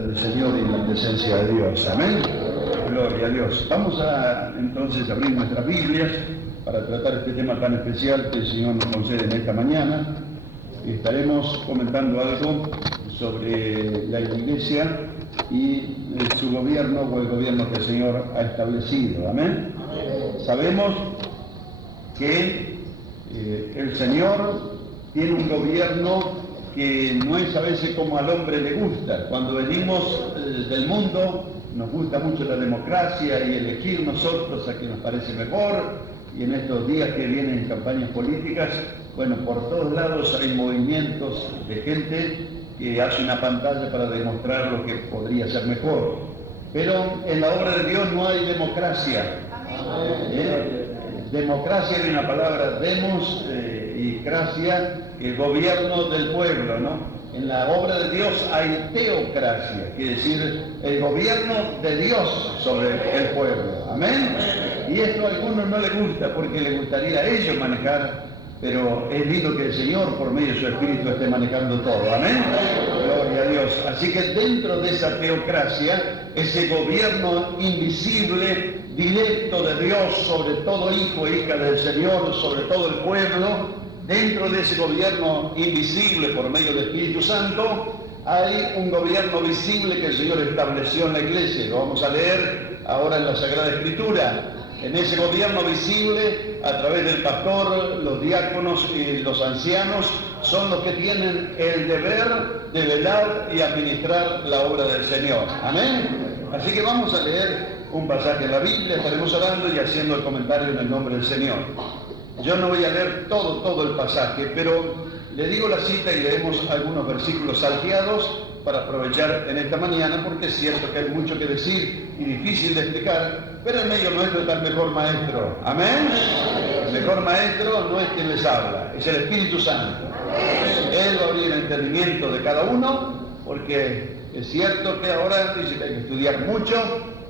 del Señor y en la presencia de Dios. Amén. Gloria a Dios. Vamos a entonces abrir nuestras Biblias para tratar este tema tan especial que el Señor nos concede en esta mañana. Estaremos comentando algo sobre la Iglesia y su gobierno o el gobierno que el Señor ha establecido. Amén. Sabemos que el Señor tiene un gobierno que no es a veces como al hombre le gusta. Cuando venimos del mundo nos gusta mucho la democracia y elegir nosotros a quien nos parece mejor, y en estos días que vienen campañas políticas, bueno, por todos lados hay movimientos de gente que hace una pantalla para demostrar lo que podría ser mejor. Pero en la obra de Dios no hay democracia. Democracia es una palabra, demos y gracia, el gobierno del pueblo, ¿no? En la obra de Dios hay teocracia, quiere decir el gobierno de Dios sobre el pueblo. Amén. Y esto a algunos no les gusta porque les gustaría a ellos manejar, pero es lindo que el Señor por medio de su Espíritu esté manejando todo. Amén. Gloria a Dios. Así que dentro de esa teocracia, ese gobierno invisible, directo de Dios sobre todo hijo e hija del Señor, sobre todo el pueblo, dentro de ese gobierno invisible por medio del Espíritu Santo, hay un gobierno visible que el Señor estableció en la Iglesia. Lo vamos a leer ahora en la Sagrada Escritura. En ese gobierno visible, a través del pastor, los diáconos y los ancianos, son los que tienen el deber de velar y administrar la obra del Señor. Amén. Así que vamos a leer un pasaje de la Biblia, estaremos orando y haciendo el comentario en el nombre del Señor. Yo no voy a leer todo el pasaje, pero le digo la cita y leemos algunos versículos salteados para aprovechar en esta mañana, porque es cierto que hay mucho que decir y difícil de explicar, pero en medio nuestro está el mejor maestro. Amén. El mejor maestro no es quien les habla, es el Espíritu Santo. Él va a abrir el entendimiento de cada uno, porque es cierto que ahora dice que hay que estudiar mucho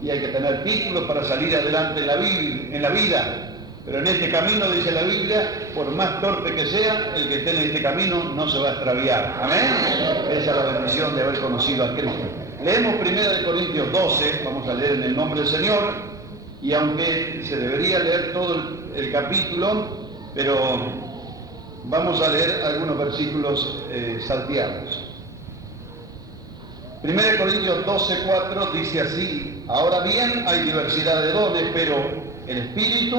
y hay que tener títulos para salir adelante en la vida. Pero en este camino, dice la Biblia, por más torpe que sea, el que esté en este camino no se va a extraviar. Amén. Esa es la bendición de haber conocido a Cristo. Leemos 1 Corintios 12, vamos a leer en el nombre del Señor, y aunque se debería leer todo el capítulo, pero vamos a leer algunos versículos salteados. 1 Corintios 12, 4 dice así: ahora bien, hay diversidad de dones, pero el Espíritu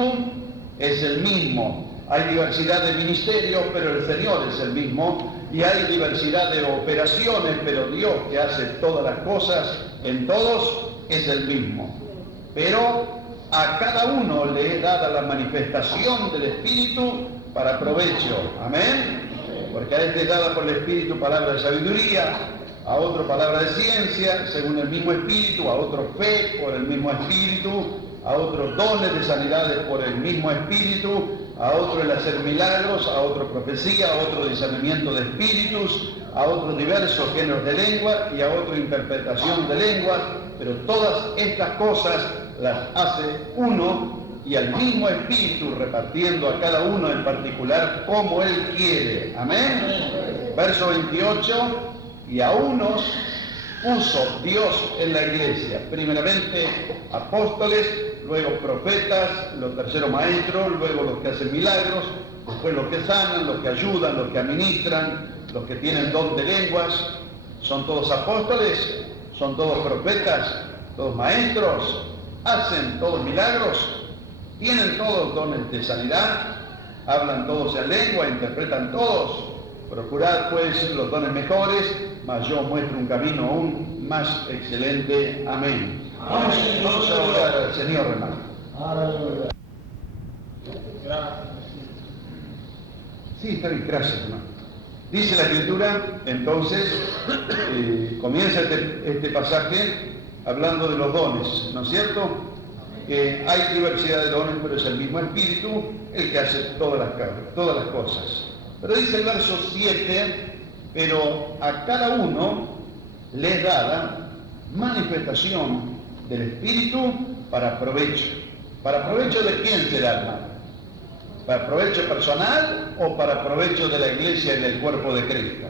es el mismo. Hay diversidad de ministerios, pero el Señor es el mismo. Y hay diversidad de operaciones, pero Dios, que hace todas las cosas en todos, es el mismo. Pero a cada uno le es dada la manifestación del Espíritu para provecho. Amén. Porque a este es dada por el Espíritu palabra de sabiduría, a otro palabra de ciencia, según el mismo Espíritu, a otro fe por el mismo Espíritu, a otros dones de sanidades por el mismo Espíritu, a otro el hacer milagros, a otro profecía, a otro discernimiento de espíritus, a otros diversos géneros de lengua y a otro interpretación de lenguas, pero todas estas cosas las hace uno y al mismo Espíritu, repartiendo a cada uno en particular como Él quiere. Amén. Verso 28, y a unos puso Dios en la iglesia, primeramente apóstoles, luego profetas, los terceros maestros, luego los que hacen milagros, después los que sanan, los que ayudan, los que administran, los que tienen don de lenguas. Son todos apóstoles, son todos profetas, todos maestros, hacen todos milagros, tienen todos dones de sanidad, hablan todos en lengua, interpretan todos. Procurad pues los dones mejores, mas yo muestro un camino aún más excelente. Amén. Vamos a orar al Señor, hermano. Aleluya. Sí, está bien, gracias, hermano. Dice la Escritura, entonces, comienza este pasaje hablando de los dones, ¿no es cierto? Que hay diversidad de dones, pero es el mismo Espíritu el que hace todas las cosas. Pero dice el verso 7, pero a cada uno le es dada manifestación del Espíritu para provecho. ¿Para provecho de quién será, hermano? ¿Para provecho personal o para provecho de la iglesia y del cuerpo de Cristo?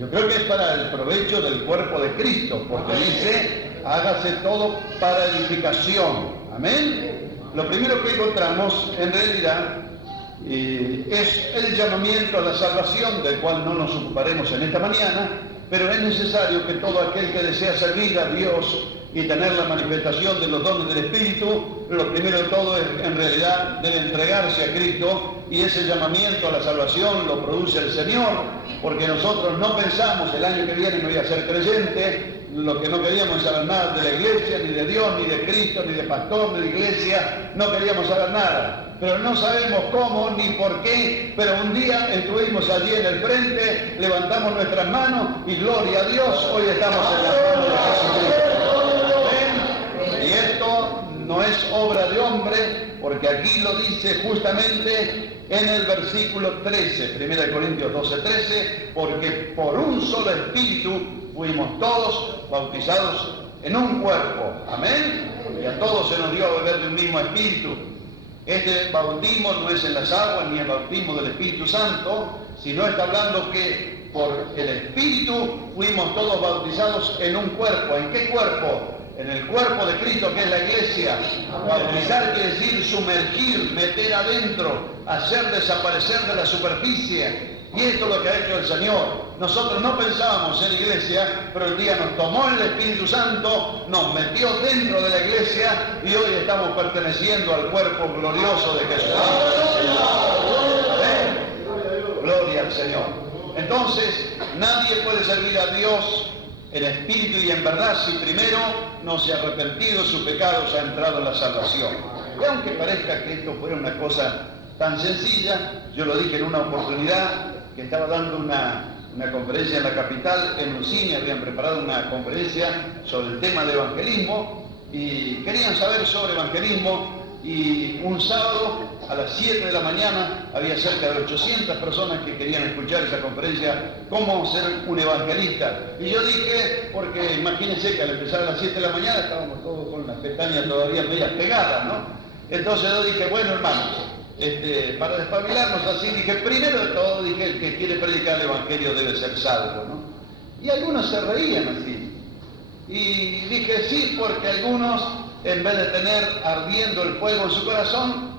Yo creo que es para el provecho del cuerpo de Cristo, porque dice, hágase todo para edificación. Amén. Lo primero que encontramos, en realidad, es el llamamiento a la salvación, del cual no nos ocuparemos en esta mañana, pero es necesario que todo aquel que desea servir a Dios y tener la manifestación de los dones del Espíritu, lo primero de todo es, en realidad, debe entregarse a Cristo, y ese llamamiento a la salvación lo produce el Señor, porque nosotros no pensamos el año que viene me voy a ser creyente. Lo que no queríamos es saber nada de la iglesia, ni de Dios, ni de Cristo, ni de pastor, ni de iglesia, no queríamos saber nada, pero no sabemos cómo ni por qué, pero un día estuvimos allí en el frente, levantamos nuestras manos y gloria a Dios, hoy estamos en las manos de Jesucristo. ¿Ven? Y esto no es obra de hombre, porque aquí lo dice justamente en el versículo 13, 1 Corintios 12:13, porque por un solo espíritu fuimos todos bautizados en un cuerpo. Amén. Y a todos se nos dio a beber de un mismo espíritu. Este bautismo no es en las aguas ni el bautismo del Espíritu Santo, sino está hablando que por el Espíritu fuimos todos bautizados en un cuerpo. ¿En qué cuerpo? En el cuerpo de Cristo, que es la iglesia. Bautizar quiere decir sumergir, meter adentro, hacer desaparecer de la superficie. Y esto es lo que ha hecho el Señor. Nosotros no pensábamos en iglesia, pero el día nos tomó el Espíritu Santo, nos metió dentro de la iglesia y hoy estamos perteneciendo al cuerpo glorioso de Jesucristo. Gloria al Señor. Entonces, nadie puede servir a Dios en espíritu y en verdad si primero no se ha arrepentido de sus pecados, ha entrado en la salvación. Y aunque parezca que esto fuera una cosa tan sencilla, yo lo dije en una oportunidad que estaba dando una conferencia en la capital, en un cine, habían preparado una conferencia sobre el tema de evangelismo y querían saber sobre evangelismo, y un sábado a las 7 de la mañana había cerca de 800 personas que querían escuchar esa conferencia, cómo ser un evangelista. Y yo dije, porque imagínense que al empezar a las 7 de la mañana estábamos todos con las pestañas todavía medias pegadas, ¿no? Entonces yo dije, bueno, hermanos, para despabilarnos así, dije, primero de todo, dije, el que quiere predicar el evangelio debe ser salvo, ¿no? Y algunos se reían así. Y dije, sí, porque algunos, en vez de tener ardiendo el fuego en su corazón,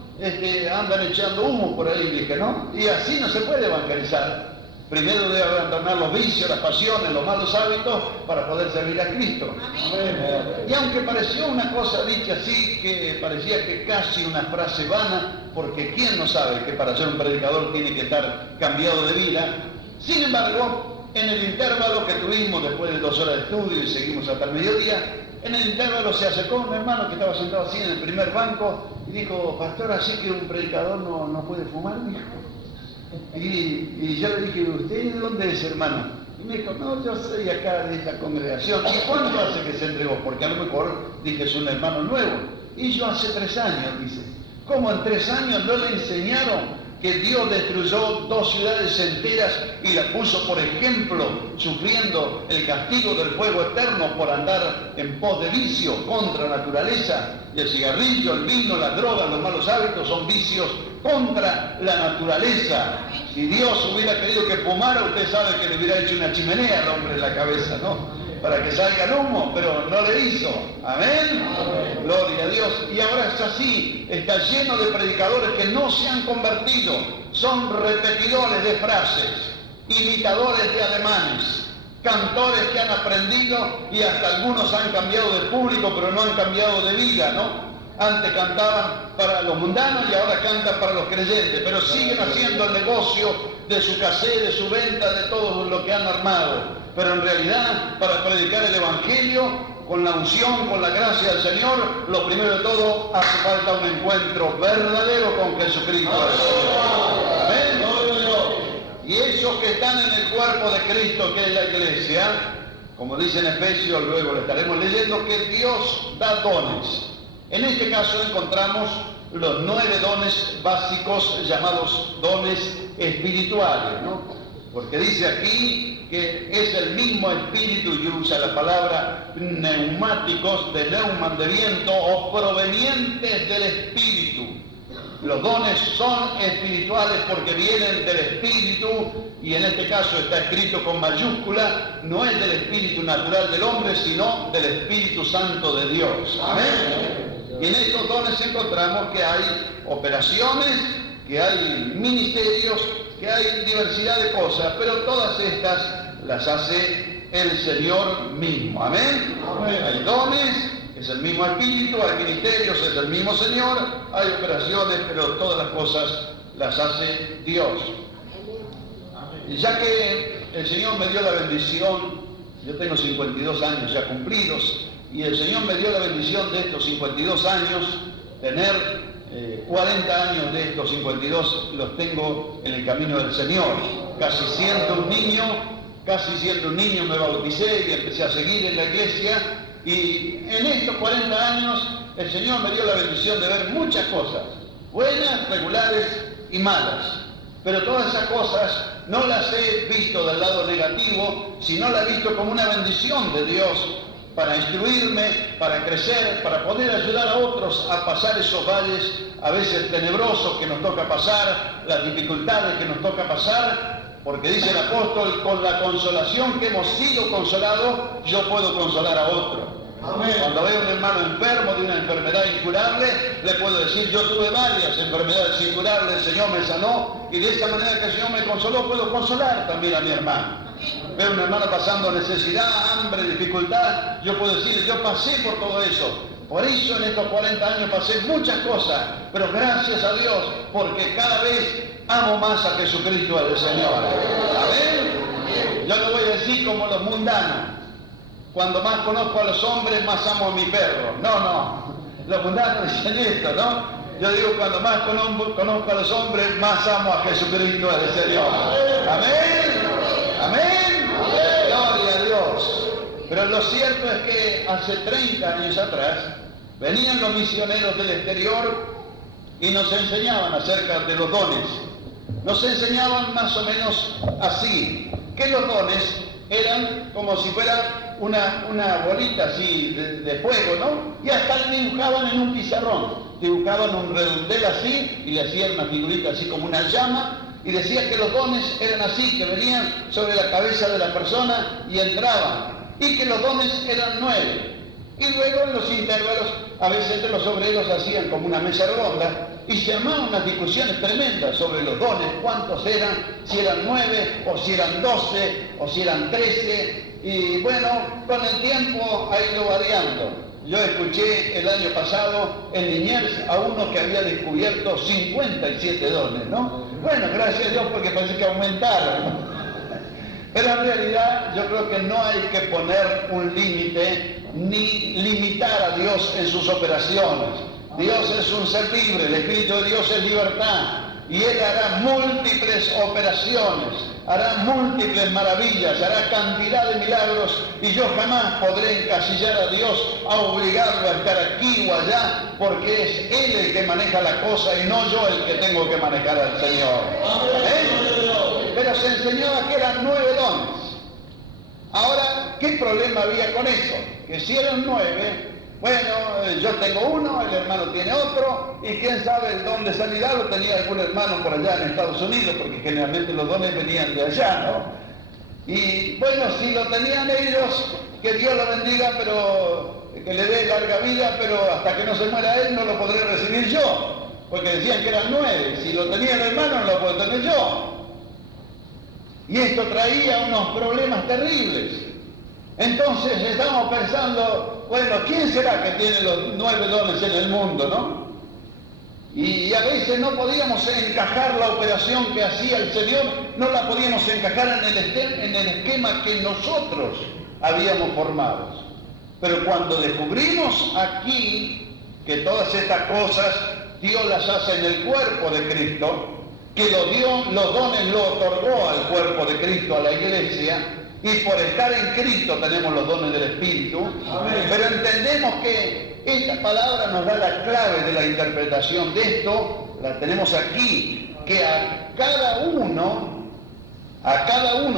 andan echando humo por ahí, dije, ¿no? Y así no se puede evangelizar. Primero debe abandonar los vicios, las pasiones, los malos hábitos para poder servir a Cristo. Amén. Y aunque pareció una cosa dicha así, que parecía que casi una frase vana, porque ¿quién no sabe que para ser un predicador tiene que estar cambiado de vida? Sin embargo, en el intervalo que tuvimos después de 2 horas de estudio y seguimos hasta el mediodía, en el intervalo se acercó un hermano que estaba sentado así en el primer banco y dijo, pastor, ¿así que un predicador no puede fumar? Dijo. Y yo le dije, ¿usted de dónde es, hermano? Y me dijo, no, yo soy acá de esta congregación. ¿Y cuándo hace que se entregó? Porque a lo mejor, dije, es un hermano nuevo. Y yo hace 3 años, dice. ¿Cómo en 3 años no le enseñaron que Dios destruyó 2 ciudades enteras y la puso por ejemplo, sufriendo el castigo del fuego eterno por andar en pos de vicio contra naturaleza? Y el cigarrillo, el vino, las drogas, los malos hábitos son vicios contra la naturaleza. Si Dios hubiera querido que fumara, usted sabe que le hubiera hecho una chimenea al hombre en la cabeza, ¿no? Para que salga el humo, pero no le hizo. ¿Amén? Amén. Gloria a Dios. Y ahora es así, está lleno de predicadores que no se han convertido, son repetidores de frases, imitadores de ademanes, cantores que han aprendido y hasta algunos han cambiado de público, pero no han cambiado de vida, ¿no? Antes cantaban para los mundanos y ahora cantan para los creyentes, pero siguen haciendo el negocio de su cassette, de su venta, de todo lo que han armado. Pero en realidad, para predicar el Evangelio, con la unción, con la gracia del Señor, lo primero de todo, hace falta un encuentro verdadero con Jesucristo. ¿Amén? Y esos que están en el cuerpo de Cristo, que es la iglesia, como dice en Efesios, luego le estaremos leyendo, que Dios da dones. En este caso encontramos los 9 dones básicos llamados dones espirituales, ¿no? Porque dice aquí que es el mismo espíritu, y usa la palabra neumáticos, de neuman, de viento, o provenientes del espíritu. Los dones son espirituales porque vienen del Espíritu, y en este caso está escrito con mayúscula, no es del espíritu natural del hombre, sino del Espíritu Santo de Dios. Amén. Y en estos dones encontramos que hay operaciones, que hay ministerios, que hay diversidad de cosas, pero todas estas las hace el Señor mismo. Amén. Amén. Hay dones, es el mismo Espíritu, hay ministerios, es el mismo Señor, hay operaciones, pero todas las cosas las hace Dios. Y ya que el Señor me dio la bendición, yo tengo 52 años ya cumplidos, y el Señor me dio la bendición de estos 52 años, tener 40 años de estos 52 los tengo en el camino del Señor. Casi siendo un niño me bauticé y empecé a seguir en la iglesia, y en estos 40 años el Señor me dio la bendición de ver muchas cosas, buenas, regulares y malas. Pero todas esas cosas no las he visto del lado negativo, sino las he visto como una bendición de Dios para instruirme, para crecer, para poder ayudar a otros a pasar esos valles a veces tenebrosos que nos toca pasar, las dificultades que nos toca pasar, porque dice el apóstol, con la consolación que hemos sido consolados, yo puedo consolar a otro. Amén. Cuando veo a un hermano enfermo de una enfermedad incurable, le puedo decir, yo tuve varias enfermedades incurables, el Señor me sanó, y de esa manera que el Señor me consoló, puedo consolar también a mi hermano. Veo a un hermano pasando necesidad, hambre, dificultad, yo puedo decir, yo pasé por todo eso. Por eso en estos 40 años pasé muchas cosas, pero gracias a Dios, porque cada vez amo más a Jesucristo, al Señor. Amén. Yo lo voy a decir como los mundanos. Cuando más conozco a los hombres, más amo a mi perro. No. Los mundanos dicen esto, ¿no? Yo digo, cuando más conozco a los hombres, más amo a Jesucristo, al Señor. Amén. Amén. Gloria a Dios. Pero lo cierto es que hace 30 años atrás, venían los misioneros del exterior y nos enseñaban acerca de los dones. Nos enseñaban más o menos así, que los dones eran como si fuera una bolita así de fuego, ¿no? Y hasta le dibujaban en un pizarrón, dibujaban un redondel así y le hacían una figurita así como una llama, y decía que los dones eran así, que venían sobre la cabeza de la persona y entraban, y que los dones eran 9. Y luego en los intervalos, a veces entre los obreros hacían como una mesa redonda y se armaban unas discusiones tremendas sobre los dones, cuántos eran, si eran 9 o si eran 12 o si eran 13. Y bueno, con el tiempo ha ido variando. Yo escuché el año pasado en Liniers a uno que había descubierto 57 dones, ¿no? Bueno, gracias a Dios porque parece que aumentaron, ¿no? Pero en realidad yo creo que no hay que poner un límite ni limitar a Dios en sus operaciones. Dios es un ser libre, el Espíritu de Dios es libertad, y Él hará múltiples operaciones, hará múltiples maravillas, hará cantidad de milagros, y yo jamás podré encasillar a Dios a obligarlo a estar aquí o allá, porque es Él el que maneja la cosa y no yo el que tengo que manejar al Señor. ¿Eh? Pero se enseñaba que eran 9 dones. Ahora, ¿qué problema había con eso? Que si eran 9, bueno, yo tengo uno, el hermano tiene otro, y quién sabe el don de sanidad lo tenía algún hermano por allá en Estados Unidos, porque generalmente los dones venían de allá, ¿no? Y bueno, si lo tenían ellos, que Dios lo bendiga, pero que le dé larga vida, pero hasta que no se muera él no lo podré recibir yo, porque decían que eran 9, si lo tenía el hermano no lo puedo tener yo. Y esto traía unos problemas terribles. Entonces estábamos pensando, bueno, ¿quién será que tiene los 9 dones en el mundo, no? Y a veces no podíamos encajar la operación que hacía el Señor, no la podíamos encajar en el esquema que nosotros habíamos formado. Pero cuando descubrimos aquí que todas estas cosas Dios las hace en el cuerpo de Cristo, que los dones lo otorgó al cuerpo de Cristo, a la iglesia, y por estar en Cristo tenemos los dones del Espíritu. Amén. Pero entendemos que esta palabra nos da la clave de la interpretación de esto, la tenemos aquí, que a cada uno,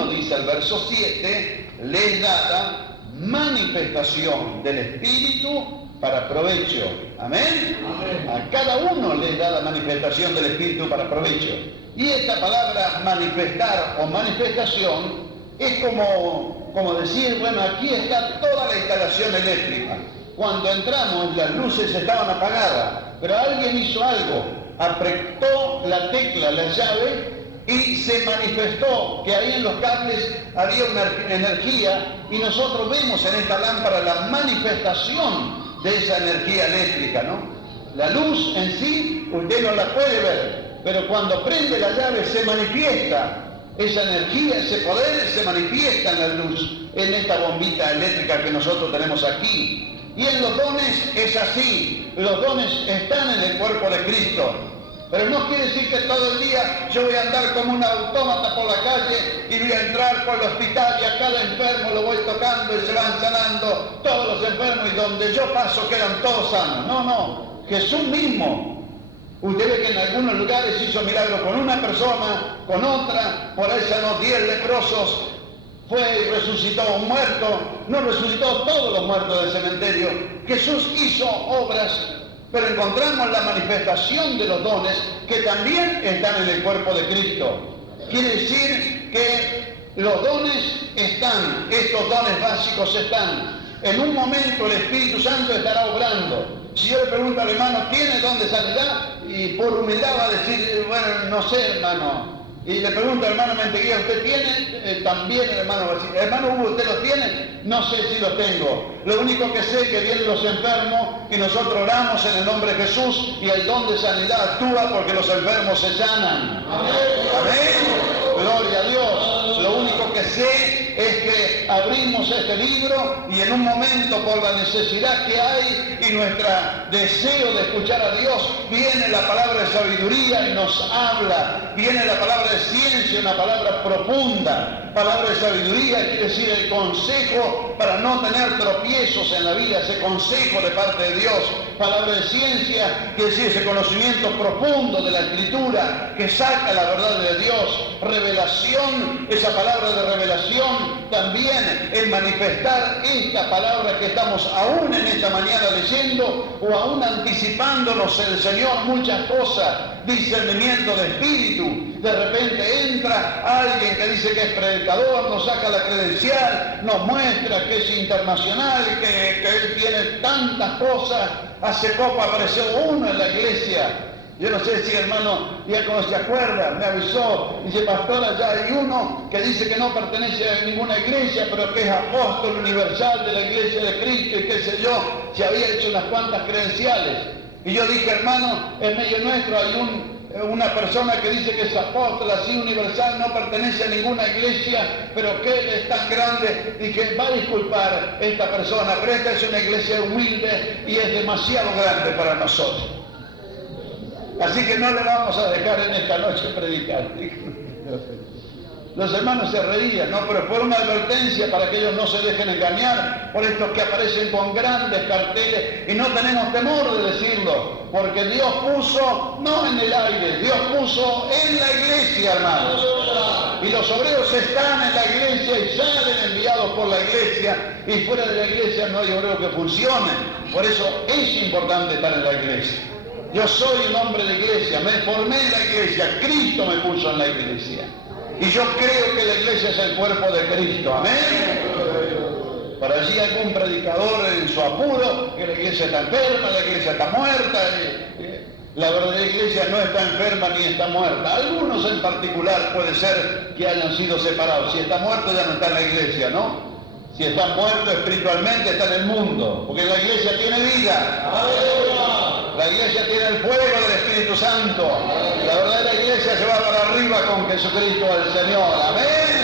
dice el verso 7, les dada manifestación del Espíritu para provecho. ¿Amén? Amén. A cada uno le da la manifestación del Espíritu para provecho. Y esta palabra manifestar o manifestación es como decir, bueno, aquí está toda la instalación eléctrica. Cuando entramos las luces estaban apagadas, pero alguien hizo algo, apretó la tecla, la llave, y se manifestó que ahí en los cables había una energía, y nosotros vemos en esta lámpara la manifestación de esa energía eléctrica, ¿no? La luz en sí, usted no la puede ver, pero cuando prende la llave se manifiesta. Esa energía, ese poder se manifiesta en la luz, en esta bombita eléctrica que nosotros tenemos aquí. Y en los dones es así, los dones están en el cuerpo de Cristo. Pero no quiere decir que todo el día yo voy a andar como un autómata por la calle y voy a entrar por el hospital y a cada enfermo lo voy tocando y se van sanando todos los enfermos y donde yo paso quedan todos sanos. No, no, Jesús mismo. Usted ve que en algunos lugares hizo milagros con una persona, con otra, por ahí sanó 10 leprosos, fue y resucitó a un muerto, no resucitó todos los muertos del cementerio. Jesús hizo obras, pero encontramos la manifestación de los dones que también están en el cuerpo de Cristo. Quiere decir que los dones están, estos dones básicos están. En un momento el Espíritu Santo estará obrando. Si yo le pregunto al hermano, ¿tiene don de sanidad? Y por humildad va a decir, bueno, no sé, hermano. Y le pregunto al hermano Menteguía, ¿usted tiene? También el hermano va a decir, hermano Hugo, ¿usted los tiene? No sé si los tengo. Lo único que sé es que vienen los enfermos y nosotros oramos en el nombre de Jesús y el don de sanidad actúa porque los enfermos se sanan. Amén. Amén. Gloria a Dios. Lo único que sé es que abrimos este libro y en un momento por la necesidad que hay y nuestro deseo de escuchar a Dios, viene la palabra de sabiduría y nos habla, viene la palabra de ciencia, una palabra profunda. Palabra de sabiduría quiere decir el consejo para no tener tropiezos en la vida, ese consejo de parte de Dios. Palabra de ciencia quiere decir ese conocimiento profundo de la Escritura que saca la verdad de Dios. Revelación, esa palabra de revelación también en manifestar esta palabra que estamos aún en esta mañana leyendo o aún anticipándonos el Señor muchas cosas, discernimiento de espíritu. De repente entra alguien que dice que es predicador, nos saca la credencial, nos muestra que es internacional, que él tiene tantas cosas. Hace poco apareció uno en la iglesia. Yo no sé si el hermano diácono se acuerda, me avisó, dice, pastor, allá hay uno que dice que no pertenece a ninguna iglesia, pero que es apóstol universal de la iglesia de Cristo y qué sé yo, se había hecho unas cuantas credenciales. Y yo dije, hermano, en medio nuestro hay una persona que dice que es apóstol así universal, no pertenece a ninguna iglesia, pero que él es tan grande y que va a disculpar esta persona, pero esta es una iglesia humilde y es demasiado grande para nosotros. Así que no le vamos a dejar en esta noche predicar. Los hermanos se reían, ¿no? Pero fue una advertencia para que ellos no se dejen engañar por estos que aparecen con grandes carteles y no tenemos temor de decirlo, porque Dios puso, no en el aire, Dios puso en la iglesia, hermanos. Y los obreros están en la iglesia y salen enviados por la iglesia y fuera de la iglesia no hay obreros que funcionen. Por eso es importante estar en la iglesia. Yo soy un hombre de iglesia, me formé en la iglesia, Cristo me puso en la iglesia. Y yo creo que la iglesia es el cuerpo de Cristo, amén. Por allí algún predicador en su apuro, que la iglesia está enferma, la iglesia está muerta. La verdadera iglesia no está enferma ni está muerta. Algunos en particular puede ser que hayan sido separados. Si está muerto ya no está en la iglesia, ¿no? Si está muerto espiritualmente está en el mundo, porque la iglesia tiene vida. La iglesia tiene el fuego del Espíritu Santo. La verdadera iglesia se va para arriba con Jesucristo el Señor. Amén.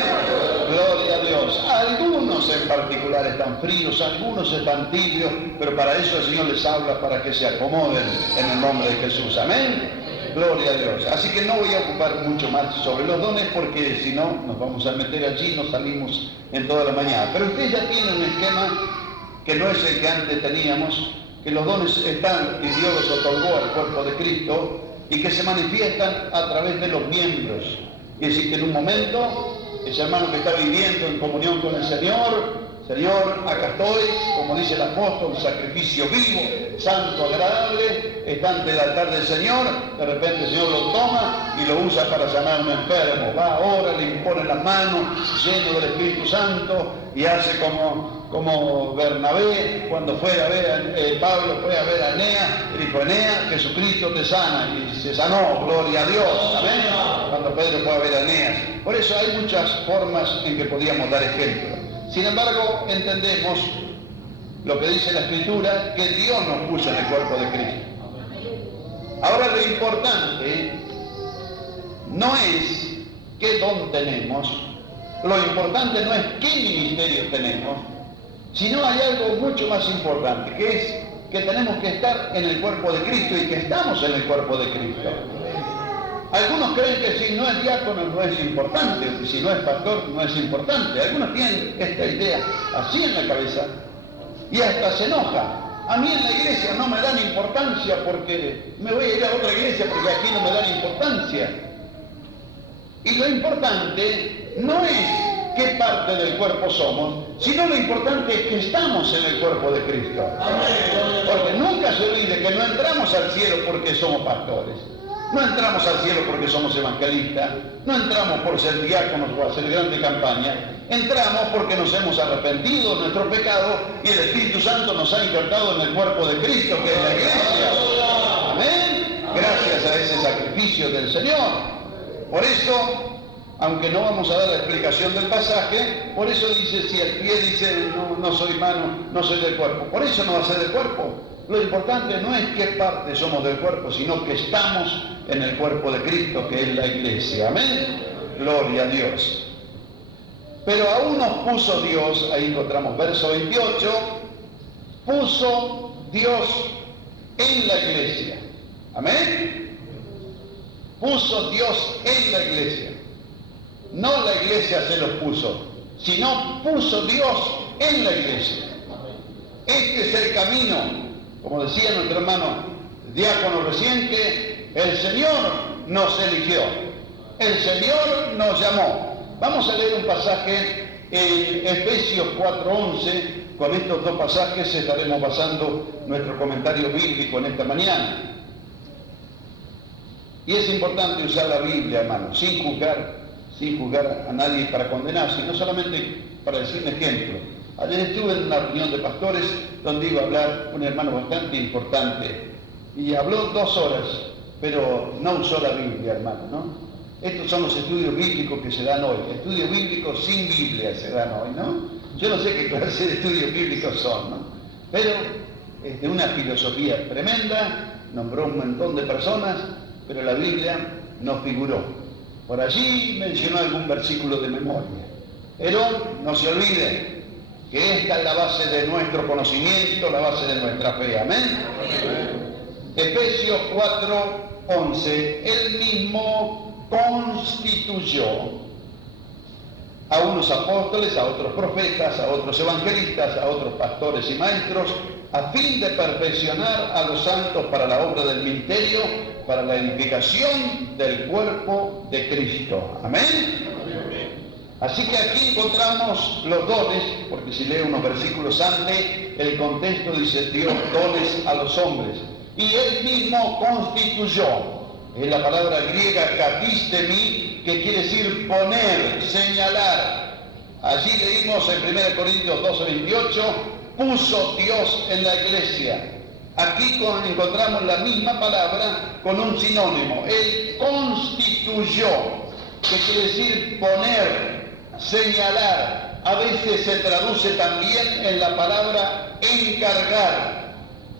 Gloria a Dios. Algunos en particular están fríos, algunos están tibios, pero para eso el Señor les habla para que se acomoden en el nombre de Jesús. Amén. Gloria a Dios. Así que no voy a ocupar mucho más sobre los dones porque si no nos vamos a meter allí, nos salimos en toda la mañana. Pero usted ya tiene un esquema que no es el que antes teníamos, que los dones están y Dios los otorgó al cuerpo de Cristo y que se manifiestan a través de los miembros. Es decir, que en un momento ese hermano que está viviendo en comunión con el Señor Señor, acá estoy, como dice el apóstol, un sacrificio vivo, santo, agradable, está ante el altar del Señor, de repente el Señor lo toma y lo usa para sanar a un enfermo, va ahora, le impone las manos, lleno del Espíritu Santo, y hace como Bernabé, cuando fue a ver, Pablo fue a ver a Eneas, y dijo, Eneas, Jesucristo te sana, y se sanó, gloria a Dios, amén, cuando Pedro fue a ver a Eneas. Por eso hay muchas formas en que podíamos dar ejemplo. Sin embargo, entendemos lo que dice la Escritura, que Dios nos puso en el cuerpo de Cristo. Ahora, lo importante no es qué don tenemos, lo importante no es qué ministerio tenemos, sino hay algo mucho más importante, que es que tenemos que estar en el cuerpo de Cristo y que estamos en el cuerpo de Cristo. Algunos creen que si no es diácono no es importante, o que si no es pastor no es importante. Algunos tienen esta idea así en la cabeza y hasta se enoja. A mí en la iglesia no me dan importancia porque me voy a ir a otra iglesia porque aquí no me dan importancia. Y lo importante no es qué parte del cuerpo somos, sino lo importante es que estamos en el cuerpo de Cristo. Porque nunca se olvide que no entramos al cielo porque somos pastores. No entramos al cielo porque somos evangelistas, no entramos por ser diáconos o hacer grande campaña, entramos porque nos hemos arrepentido de nuestro pecado y el Espíritu Santo nos ha injertado en el cuerpo de Cristo, que es la iglesia. Amén. Gracias a ese sacrificio del Señor. Por eso, aunque no vamos a dar la explicación del pasaje, por eso dice, si el pie dice no soy mano, no soy del cuerpo, por eso no va a ser del cuerpo. Lo importante no es qué parte somos del cuerpo, sino que estamos en el cuerpo de Cristo, que es la iglesia. Amén. Gloria a Dios. Pero aún nos puso Dios, ahí encontramos verso 28, puso Dios en la iglesia. Amén. Puso Dios en la iglesia. No la iglesia se los puso, sino puso Dios en la iglesia. Este es el camino. Como decía nuestro hermano diácono recién, que el Señor nos eligió, el Señor nos llamó. Vamos a leer un pasaje en Efesios 4:11. Con estos dos pasajes estaremos basando nuestro comentario bíblico en esta mañana. Y es importante usar la Biblia, hermano, sin juzgar a nadie para condenar, sino solamente para decir un ejemplo. Ayer estuve en una reunión de pastores donde iba a hablar un hermano bastante importante y habló 2 horas, pero no usó la Biblia, hermano, ¿no? Estos son los estudios bíblicos que se dan hoy, estudios bíblicos sin Biblia se dan hoy, ¿no? Yo no sé qué clase de estudios bíblicos son, ¿no? Pero es de una filosofía tremenda, nombró un montón de personas, pero la Biblia no figuró. Por allí mencionó algún versículo de memoria. Pero no se olviden que esta es la base de nuestro conocimiento, la base de nuestra fe. Amén. Efesios 4:11, Él mismo constituyó a unos apóstoles, a otros profetas, a otros evangelistas, a otros pastores y maestros, a fin de perfeccionar a los santos para la obra del ministerio, para la edificación del cuerpo de Cristo. Amén. Así que aquí encontramos los dones, porque si leo unos versículos antes, el contexto dice Dios dones a los hombres. Y Él mismo constituyó, es la palabra griega katistemi, que quiere decir poner, señalar. Allí leímos en 1 Corintios 12:28, puso Dios en la iglesia. Aquí encontramos la misma palabra con un sinónimo. Él constituyó, que quiere decir poner, señalar. A veces se traduce también en la palabra encargar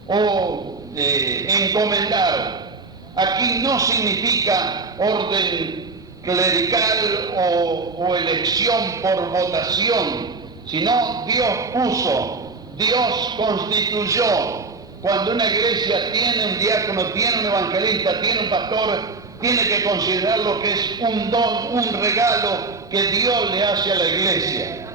o encomendar. Aquí no significa orden clerical o elección por votación, sino Dios puso, Dios constituyó. Cuando una iglesia tiene un diácono, tiene un evangelista, tiene un pastor, tiene que considerar lo que es un don, un regalo que Dios le hace a la iglesia.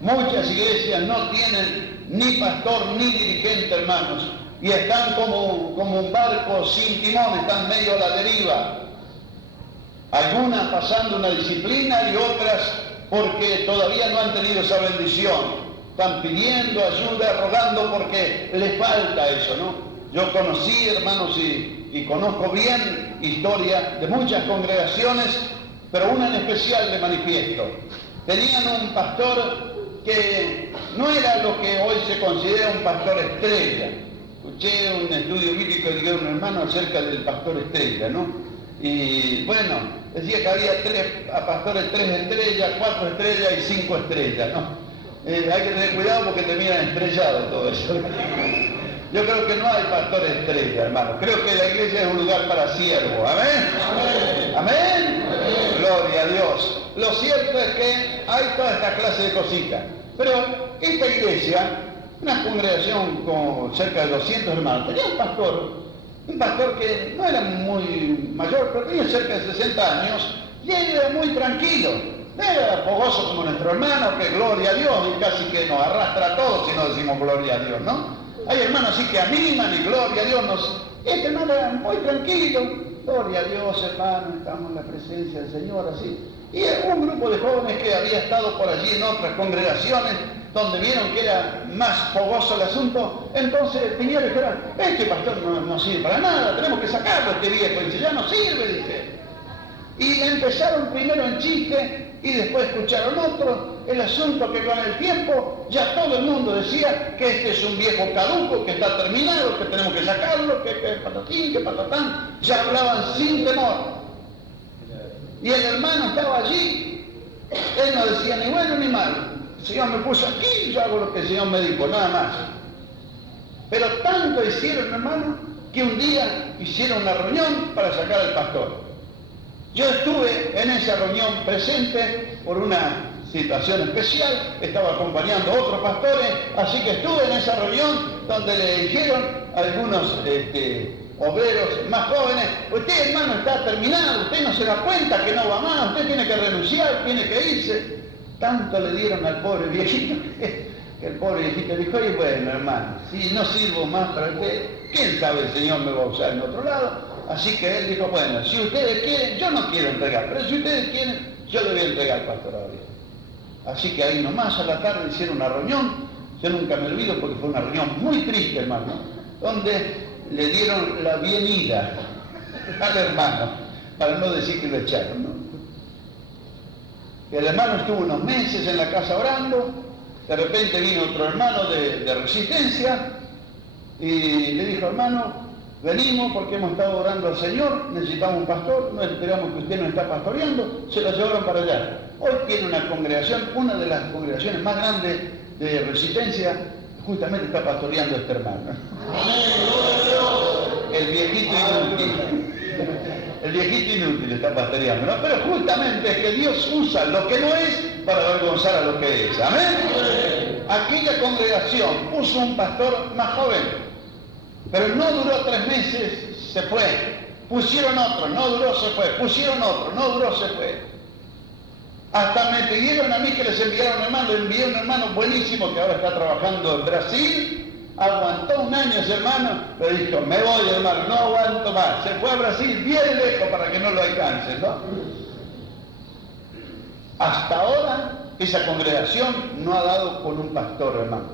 Muchas iglesias no tienen ni pastor ni dirigente, hermanos, y están como un barco sin timón, están medio a la deriva. Algunas pasando una disciplina y otras porque todavía no han tenido esa bendición. están pidiendo ayuda, rogando porque les falta eso, ¿no? Yo conocí, hermanos, y conozco bien historia de muchas congregaciones, pero una en especial le manifiesto. Tenían un pastor que no era lo que hoy se considera un pastor estrella. Escuché un estudio bíblico de un hermano acerca del pastor estrella, ¿no? Y bueno, decía que había pastores 3 estrellas, 4 estrellas y 5 estrellas, ¿no? Hay que tener cuidado porque te miran estrellado todo eso. Yo creo que no hay pastor estrella, hermano. Creo que la iglesia es un lugar para siervos. ¿Amén? ¿Amén? ¿Amén? Gloria a Dios. Lo cierto es que hay toda esta clase de cositas. Pero esta iglesia, una congregación con cerca de 200 hermanos, tenía un pastor que no era muy mayor, pero tenía cerca de 60 años, y él era muy tranquilo. No era fogoso como nuestro hermano, que gloria a Dios, y casi que nos arrastra a todos si no decimos gloria a Dios, ¿no? Hay hermanos así que animan y gloria a Dios. Este hermano era muy tranquilo, gloria a Dios, hermano, estamos en la presencia del Señor, así. Y un grupo de jóvenes que había estado por allí en otras congregaciones, donde vieron que era más fogoso el asunto, entonces vinieron y dijeron, este pastor no sirve para nada, tenemos que sacarlo este viejo. Y dice, ya no sirve, dice. Y empezaron primero en chiste y después escucharon otro. El asunto que con el tiempo ya todo el mundo decía que este es un viejo caduco, que está terminado, que tenemos que sacarlo, que patatín, que patatán. Ya hablaban sin temor. Y el hermano estaba allí. Él no decía ni bueno ni malo. El Señor me puso aquí, yo hago lo que el Señor me dijo, nada más. Pero tanto hicieron, hermano, que un día hicieron una reunión para sacar al pastor. Yo estuve en esa reunión presente por una situación especial, estaba acompañando a otros pastores, así que estuve en esa reunión donde le dijeron a algunos obreros más jóvenes, usted hermano está terminado, usted no se da cuenta que no va más, usted tiene que renunciar, tiene que irse. Tanto le dieron al pobre viejito que el pobre viejito dijo, y bueno hermano, si no sirvo más para usted, quién sabe el Señor me va a usar en otro lado. Así que él dijo, bueno, si ustedes quieren, yo no quiero entregar, pero si ustedes quieren, yo le voy a entregar al pastor a Dios. Así que ahí nomás a la tarde hicieron una reunión, yo nunca me olvido porque fue una reunión muy triste, hermano, donde le dieron la bienvenida al hermano, para no decir que lo echaron, ¿no? El hermano estuvo unos meses en la casa orando, de repente vino otro hermano de resistencia y le dijo, hermano, venimos porque hemos estado orando al Señor, necesitamos un pastor, nos enteramos que usted nos está pastoreando, se lo llevaron para allá. Hoy tiene una congregación, una de las congregaciones más grandes de resistencia, justamente está pastoreando a este hermano. El viejito inútil. El viejito inútil está pastoreando, ¿no? Pero justamente es que Dios usa lo que no es para avergonzar a lo que es. ¿Amén? Aquella congregación puso un pastor más joven. Pero no duró 3 meses, se fue. Pusieron otro, no duró, se fue. Pusieron otro, no duró, se fue. Hasta me pidieron a mí que les enviara un hermano. Le envié un hermano buenísimo que ahora está trabajando en Brasil. Aguantó un año ese hermano, le dijo, me voy hermano, no aguanto más. Se fue a Brasil bien lejos para que no lo alcancen, ¿no? Hasta ahora esa congregación no ha dado con un pastor, hermano.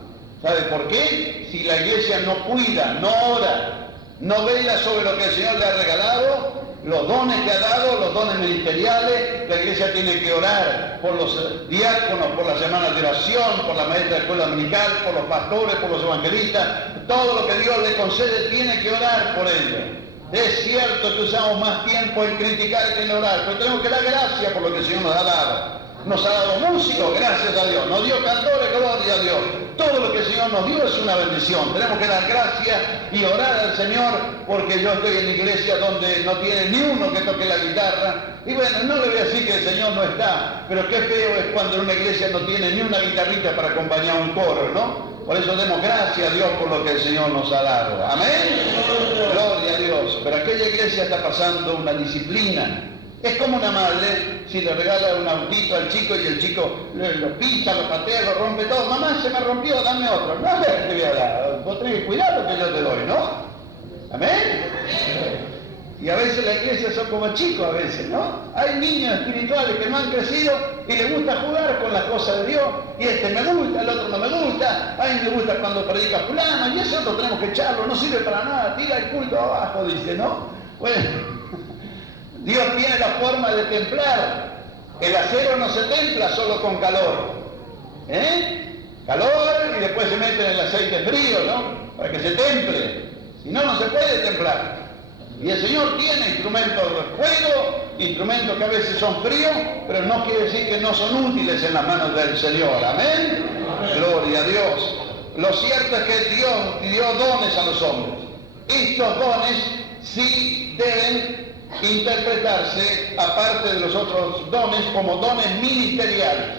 ¿Sabe por qué? Si la iglesia no cuida, no ora, no vela sobre lo que el Señor le ha regalado, los dones que ha dado, los dones ministeriales, la iglesia tiene que orar por los diáconos, por las semanas de oración, por la maestra de escuela dominical, por los pastores, por los evangelistas, todo lo que Dios le concede tiene que orar por ellos. Es cierto que usamos más tiempo en criticar que en orar, pero tenemos que dar gracias por lo que el Señor nos ha dado. Nos ha dado músicos, gracias a Dios. Nos dio cantores, gloria a Dios. Todo lo que el Señor nos dio es una bendición. Tenemos que dar gracias y orar al Señor, porque yo estoy en la iglesia donde no tiene ni uno que toque la guitarra. Y bueno, no le voy a decir que el Señor no está, pero qué feo es cuando en una iglesia no tiene ni una guitarrita para acompañar un coro, ¿no? Por eso demos gracias a Dios por lo que el Señor nos ha dado. Amén. Gloria a Dios. Pero aquella iglesia está pasando una disciplina. Es como una madre, si le regala un autito al chico y el chico lo pisa, lo patea, lo rompe todo. Mamá, se me rompió, dame otro. No, te voy a dar. Vos tenés que cuidar lo que yo te doy, ¿no? ¿Amén? Y a veces la iglesia son como chicos a veces, ¿no? Hay niños espirituales que no han crecido y les gusta jugar con las cosas de Dios. Y este me gusta, el otro no me gusta, a mí me gusta cuando predica fulano, y ese otro tenemos que echarlo, no sirve para nada, tira el culto abajo, dice, ¿no? Bueno, Dios tiene la forma de templar. El acero no se templa solo con calor. Calor y después se mete en el aceite frío, ¿no? Para que se temple. Si no, no se puede templar. Y el Señor tiene instrumentos de fuego, instrumentos que a veces son fríos, pero no quiere decir que no son útiles en las manos del Señor. ¿Amén? Gloria a Dios. Lo cierto es que Dios dio dones a los hombres. Estos dones sí deben interpretarse, aparte de los otros dones, como dones ministeriales.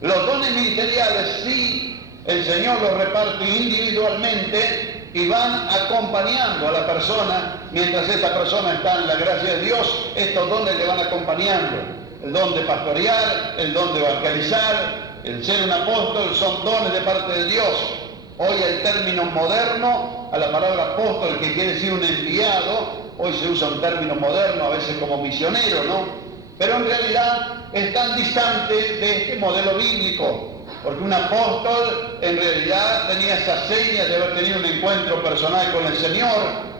Los dones ministeriales sí el Señor los reparte individualmente y van acompañando a la persona. Mientras esta persona está en la gracia de Dios, estos dones le van acompañando. El don de pastorear, el don de evangelizar, el ser un apóstol, son dones de parte de Dios. Hoy el término moderno a la palabra apóstol, que quiere decir un enviado, hoy se usa un término moderno, a veces como misionero, ¿no? Pero en realidad es tan distante de este modelo bíblico. Porque un apóstol en realidad tenía esa seña de haber tenido un encuentro personal con el Señor,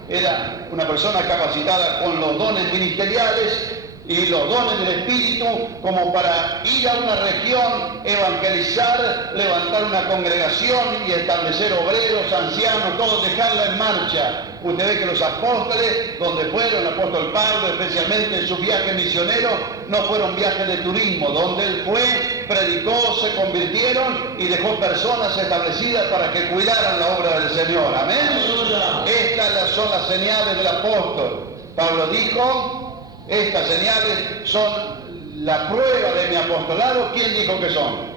era una persona capacitada con los dones ministeriales y los dones del Espíritu como para ir a una región, evangelizar, levantar una congregación y establecer obreros, ancianos, todos dejarla en marcha. Usted ve que los apóstoles, donde fueron, el apóstol Pablo, especialmente en sus viajes misioneros, no fueron viajes de turismo, donde él fue, predicó, se convirtieron y dejó personas establecidas para que cuidaran la obra del Señor. Amén. Estas son las señales del apóstol. Pablo dijo, estas señales son la prueba de mi apostolado. ¿Quién dijo que son?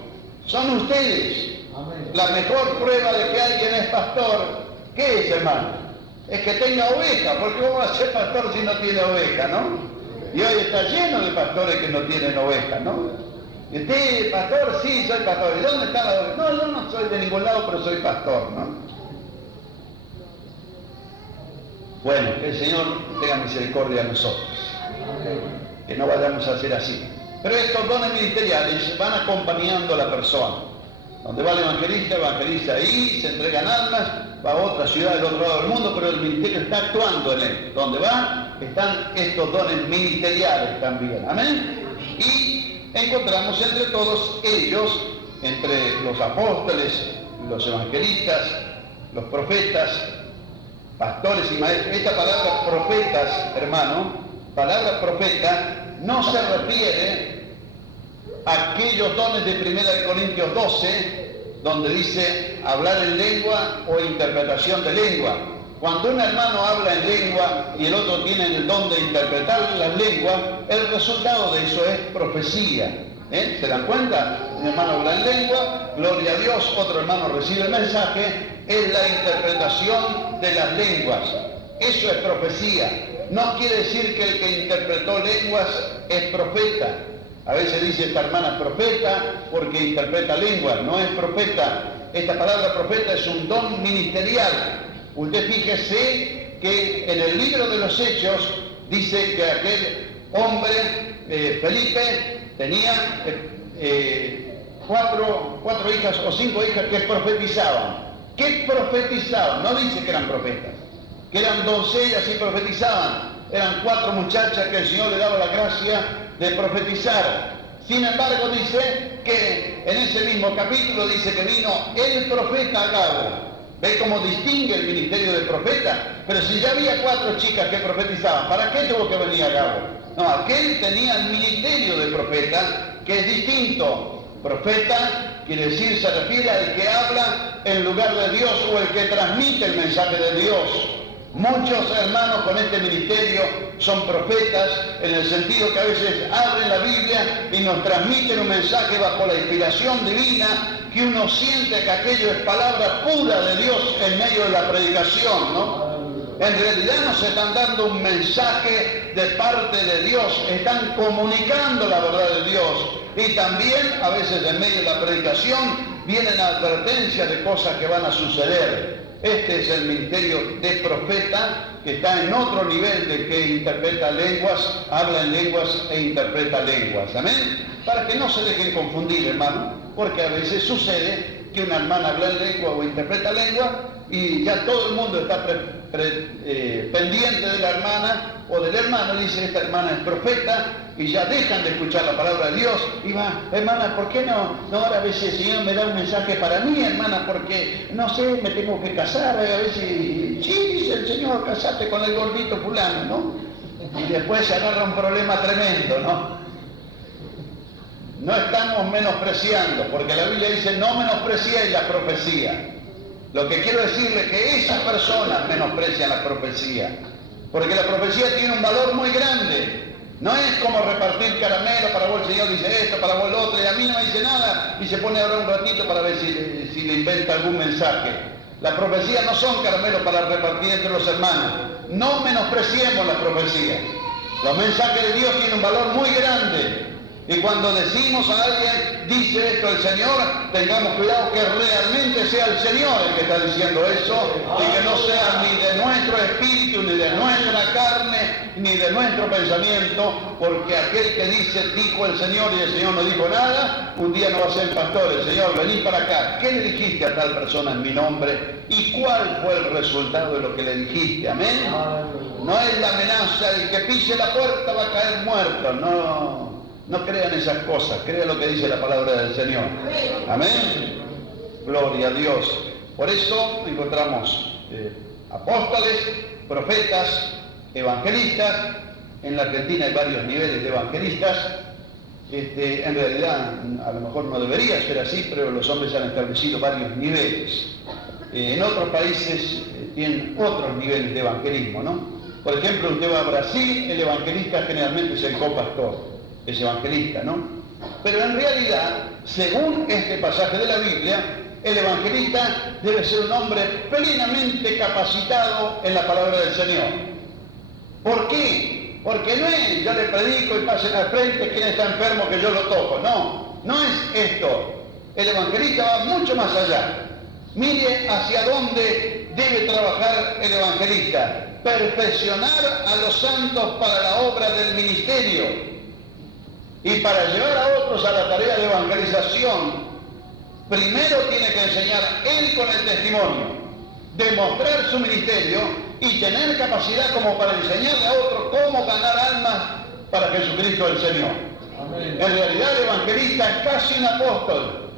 Son ustedes. Amén. La mejor prueba de que alguien es pastor, ¿qué es, hermano? Es que tenga oveja, porque ¿cómo va a ser pastor si no tiene oveja, no? Y hoy está lleno de pastores que no tienen oveja, ¿no? ¿Y usted, pastor? Sí, soy pastor. ¿Y dónde está la oveja? No, yo no soy de ningún lado, pero soy pastor, ¿no? Bueno, que el Señor tenga misericordia de nosotros. Que no vayamos a ser así. Pero estos dones ministeriales van acompañando a la persona. Donde va el evangelista, evangeliza ahí, se entregan almas, va a otra ciudad del otro lado del mundo, pero el ministerio está actuando en él. Donde va, están estos dones ministeriales también. Amén. Y encontramos entre todos ellos, entre los apóstoles, los evangelistas, los profetas, pastores y maestros. Esta palabra profetas, hermano, palabra profeta, no se refiere a aquellos dones de 1 Corintios 12, donde dice hablar en lengua o interpretación de lengua. Cuando un hermano habla en lengua y el otro tiene el don de interpretar las lenguas, el resultado de eso es profecía. ¿Se dan cuenta? Un hermano habla en lengua, gloria a Dios, otro hermano recibe el mensaje, es la interpretación de las lenguas. Eso es profecía. No quiere decir que el que interpretó lenguas es profeta. A veces dice esta hermana profeta porque interpreta lenguas, no es profeta. Esta palabra profeta es un don ministerial. Usted fíjese que en el libro de los Hechos dice que aquel hombre, Felipe, tenía cuatro hijas o 5 hijas que profetizaban. ¿Qué profetizaban? No dice que eran profetas, que eran doncellas y profetizaban. Eran 4 muchachas que el Señor le daba la gracia de profetizar. Sin embargo, dice que en ese mismo capítulo dice que vino el profeta Agabo. ¿Ve cómo distingue el ministerio del profeta? Pero si ya había 4 chicas que profetizaban, ¿para qué tuvo que venir Agabo? No, aquel tenía el ministerio de profeta, que es distinto. Profeta quiere decir, se refiere al que habla en lugar de Dios o el que transmite el mensaje de Dios. Muchos hermanos con este ministerio son profetas en el sentido que a veces abren la Biblia y nos transmiten un mensaje bajo la inspiración divina, que uno siente que aquello es palabra pura de Dios en medio de la predicación, ¿no? En realidad nos están dando un mensaje de parte de Dios, están comunicando la verdad de Dios. Y también a veces en medio de la predicación vienen advertencias de cosas que van a suceder. Este es el ministerio de profeta, que está en otro nivel de que interpreta lenguas, habla en lenguas e interpreta lenguas. Amén. Para que no se dejen confundir, hermano, porque a veces sucede que una hermana habla en lengua o interpreta lengua y ya todo el mundo está pendiente de la hermana o del hermano, dice esta hermana es profeta, y ya dejan de escuchar la palabra de Dios y va, hermana, ¿por qué no ahora a veces el Señor me da un mensaje para mí, hermana? Porque no sé, me tengo que casar, a veces, sí, dice el Señor, casate con el gordito fulano, ¿no? Y después se agarra un problema tremendo, ¿no? No estamos menospreciando, porque la Biblia dice no menospreciéis la profecía. Lo que quiero decirle es que esas personas menosprecian la profecía, porque la profecía tiene un valor muy grande. No es como repartir caramelo, para vos el Señor dice esto, para vos lo otro, y a mí no me dice nada, y se pone ahora un ratito para ver si le inventa algún mensaje. La profecía no son caramelos para repartir entre los hermanos. No menospreciemos la profecía. Los mensajes de Dios tienen un valor muy grande. Y cuando decimos a alguien, dice esto el Señor, tengamos cuidado que realmente sea el Señor el que está diciendo eso, y que no sea ni de nuestro espíritu, ni de nuestra carne, ni de nuestro pensamiento, porque aquel que dice, dijo el Señor, y el Señor no dijo nada, un día no va a ser pastor. El Señor, vení para acá, ¿qué le dijiste a tal persona en mi nombre? ¿Y cuál fue el resultado de lo que le dijiste? Amén. No es la amenaza de que pise la puerta va a caer muerto, no crean esas cosas, crean lo que dice la palabra del Señor. Amén. Gloria a Dios. Por eso encontramos apóstoles, profetas, evangelistas. En la Argentina hay varios niveles de evangelistas. En realidad, a lo mejor no debería ser así, pero los hombres han establecido varios niveles. En otros países tienen otros niveles de evangelismo, ¿no? Por ejemplo, usted va a Brasil, el evangelista generalmente es el copastor. Es evangelista, ¿no? Pero en realidad, según este pasaje de la Biblia, el evangelista debe ser un hombre plenamente capacitado en la palabra del Señor. ¿Por qué? Porque no es yo le predico y pasen al frente quien está enfermo que yo lo toco. No es esto. El evangelista va mucho más allá. Mire hacia dónde debe trabajar el evangelista. Perfeccionar a los santos para la obra del ministerio. Y para llevar a otros a la tarea de evangelización, primero tiene que enseñar él con el testimonio, demostrar su ministerio y tener capacidad como para enseñarle a otros cómo ganar almas para Jesucristo el Señor. Amén. En realidad el evangelista es casi un apóstol.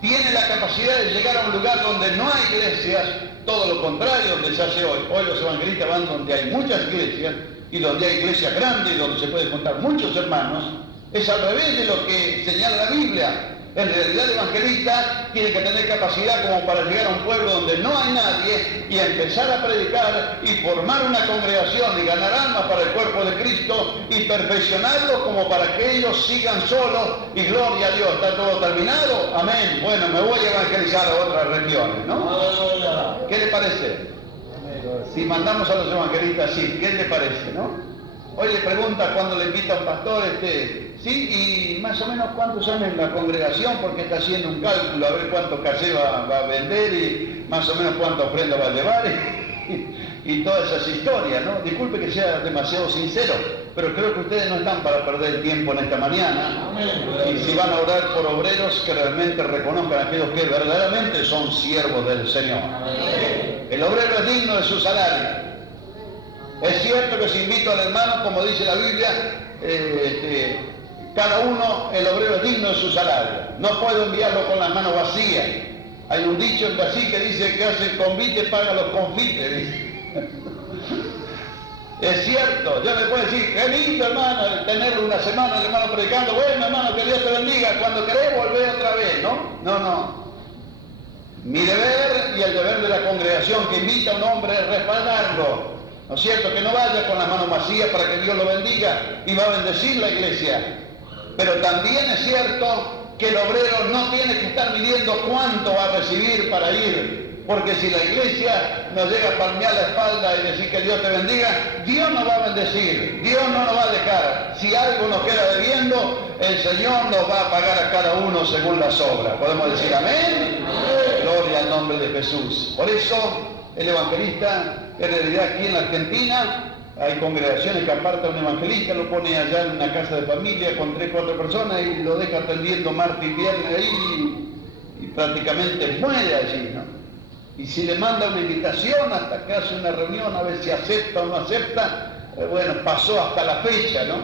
Tiene la capacidad de llegar a un lugar donde no hay iglesias, todo lo contrario donde se hace hoy. Hoy los evangelistas van donde hay muchas iglesias y donde hay iglesias grandes y donde se pueden juntar muchos hermanos. Es al revés de lo que señala la Biblia. En realidad el evangelista tiene que tener capacidad como para llegar a un pueblo donde no hay nadie y empezar a predicar y formar una congregación y ganar almas para el cuerpo de Cristo y perfeccionarlos como para que ellos sigan solos y gloria a Dios. ¿Está todo terminado? Amén. Bueno, me voy a evangelizar a otras regiones, ¿no? ¿Qué le parece? Si mandamos a los evangelistas así, ¿qué le parece, no? Hoy le pregunta cuando le invita a un pastor, sí, y más o menos cuántos son en la congregación, porque está haciendo un cálculo a ver cuánto caché va a vender y más o menos cuánta ofrenda va a llevar y todas esas historias, ¿no? Disculpe que sea demasiado sincero, pero creo que ustedes no están para perder el tiempo en esta mañana. Y si van a orar por obreros, que realmente reconozcan a aquellos que verdaderamente son siervos del Señor. El obrero es digno de su salario. Es cierto que si invito al hermano, como dice la Biblia, cada uno, el obrero es digno de su salario. No puedo enviarlo con las manos vacías. Hay un dicho en Brasil que dice que hace el convite paga los confites. Es cierto, ya me puede decir, qué lindo hermano, tenerlo una semana el hermano predicando, bueno hermano, que Dios te bendiga, cuando querés volver otra vez, ¿no? No. Mi deber y el deber de la congregación que invita a un hombre es respaldarlo. ¿No es cierto? Que no vaya con las manos vacías para que Dios lo bendiga y va a bendecir la iglesia. Pero también es cierto que el obrero no tiene que estar midiendo cuánto va a recibir para ir Porque si la iglesia nos llega a palmear la espalda y decir que Dios te bendiga, Dios nos va a bendecir, Dios no nos va a dejar. Si algo nos queda debiendo, el Señor nos va a pagar a cada uno según las obras. ¿Podemos decir amén? Gloria al nombre de Jesús. Por eso el evangelista, en realidad aquí en la Argentina, hay congregaciones que apartan a un evangelista, lo pone allá en una casa de familia con 3 o 4 personas y lo deja atendiendo martes y viernes ahí y prácticamente muere allí, ¿no? Y si le manda una invitación hasta que hace una reunión, a ver si acepta o no acepta, bueno, pasó hasta la fecha, ¿no?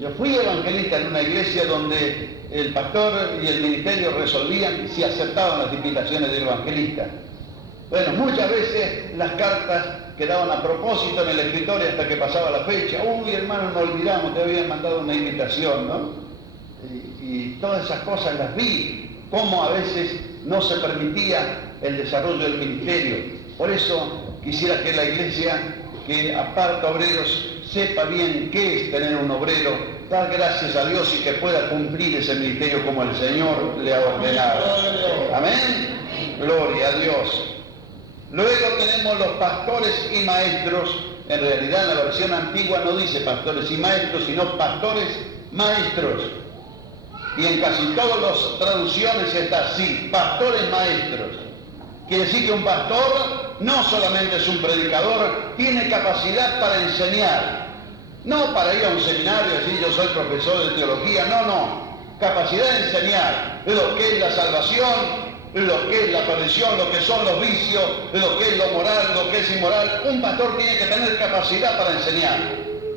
Yo fui evangelista en una iglesia donde el pastor y el ministerio resolvían si aceptaban las invitaciones del evangelista. Bueno, muchas veces las cartas quedaban a propósito en el escritorio hasta que pasaba la fecha. Uy, hermano, no olvidamos, te habían mandado una invitación, ¿no? Y todas esas cosas las vi, cómo a veces no se permitía el desarrollo del ministerio. Por eso quisiera que la iglesia que aparta obreros sepa bien qué es tener un obrero, dar gracias a Dios y que pueda cumplir ese ministerio como el Señor le ha ordenado. Amén. Gloria a Dios. Luego tenemos los pastores y maestros. En realidad en la versión antigua no dice pastores y maestros, sino pastores maestros. Y en casi todas las traducciones está así, pastores maestros. Quiere decir que un pastor no solamente es un predicador, tiene capacidad para enseñar. No para ir a un seminario y decir yo soy profesor de teología, no. Capacidad de enseñar lo que es la salvación, lo que es la perdición, lo que son los vicios, lo que es lo moral, lo que es inmoral. Un pastor tiene que tener capacidad para enseñar.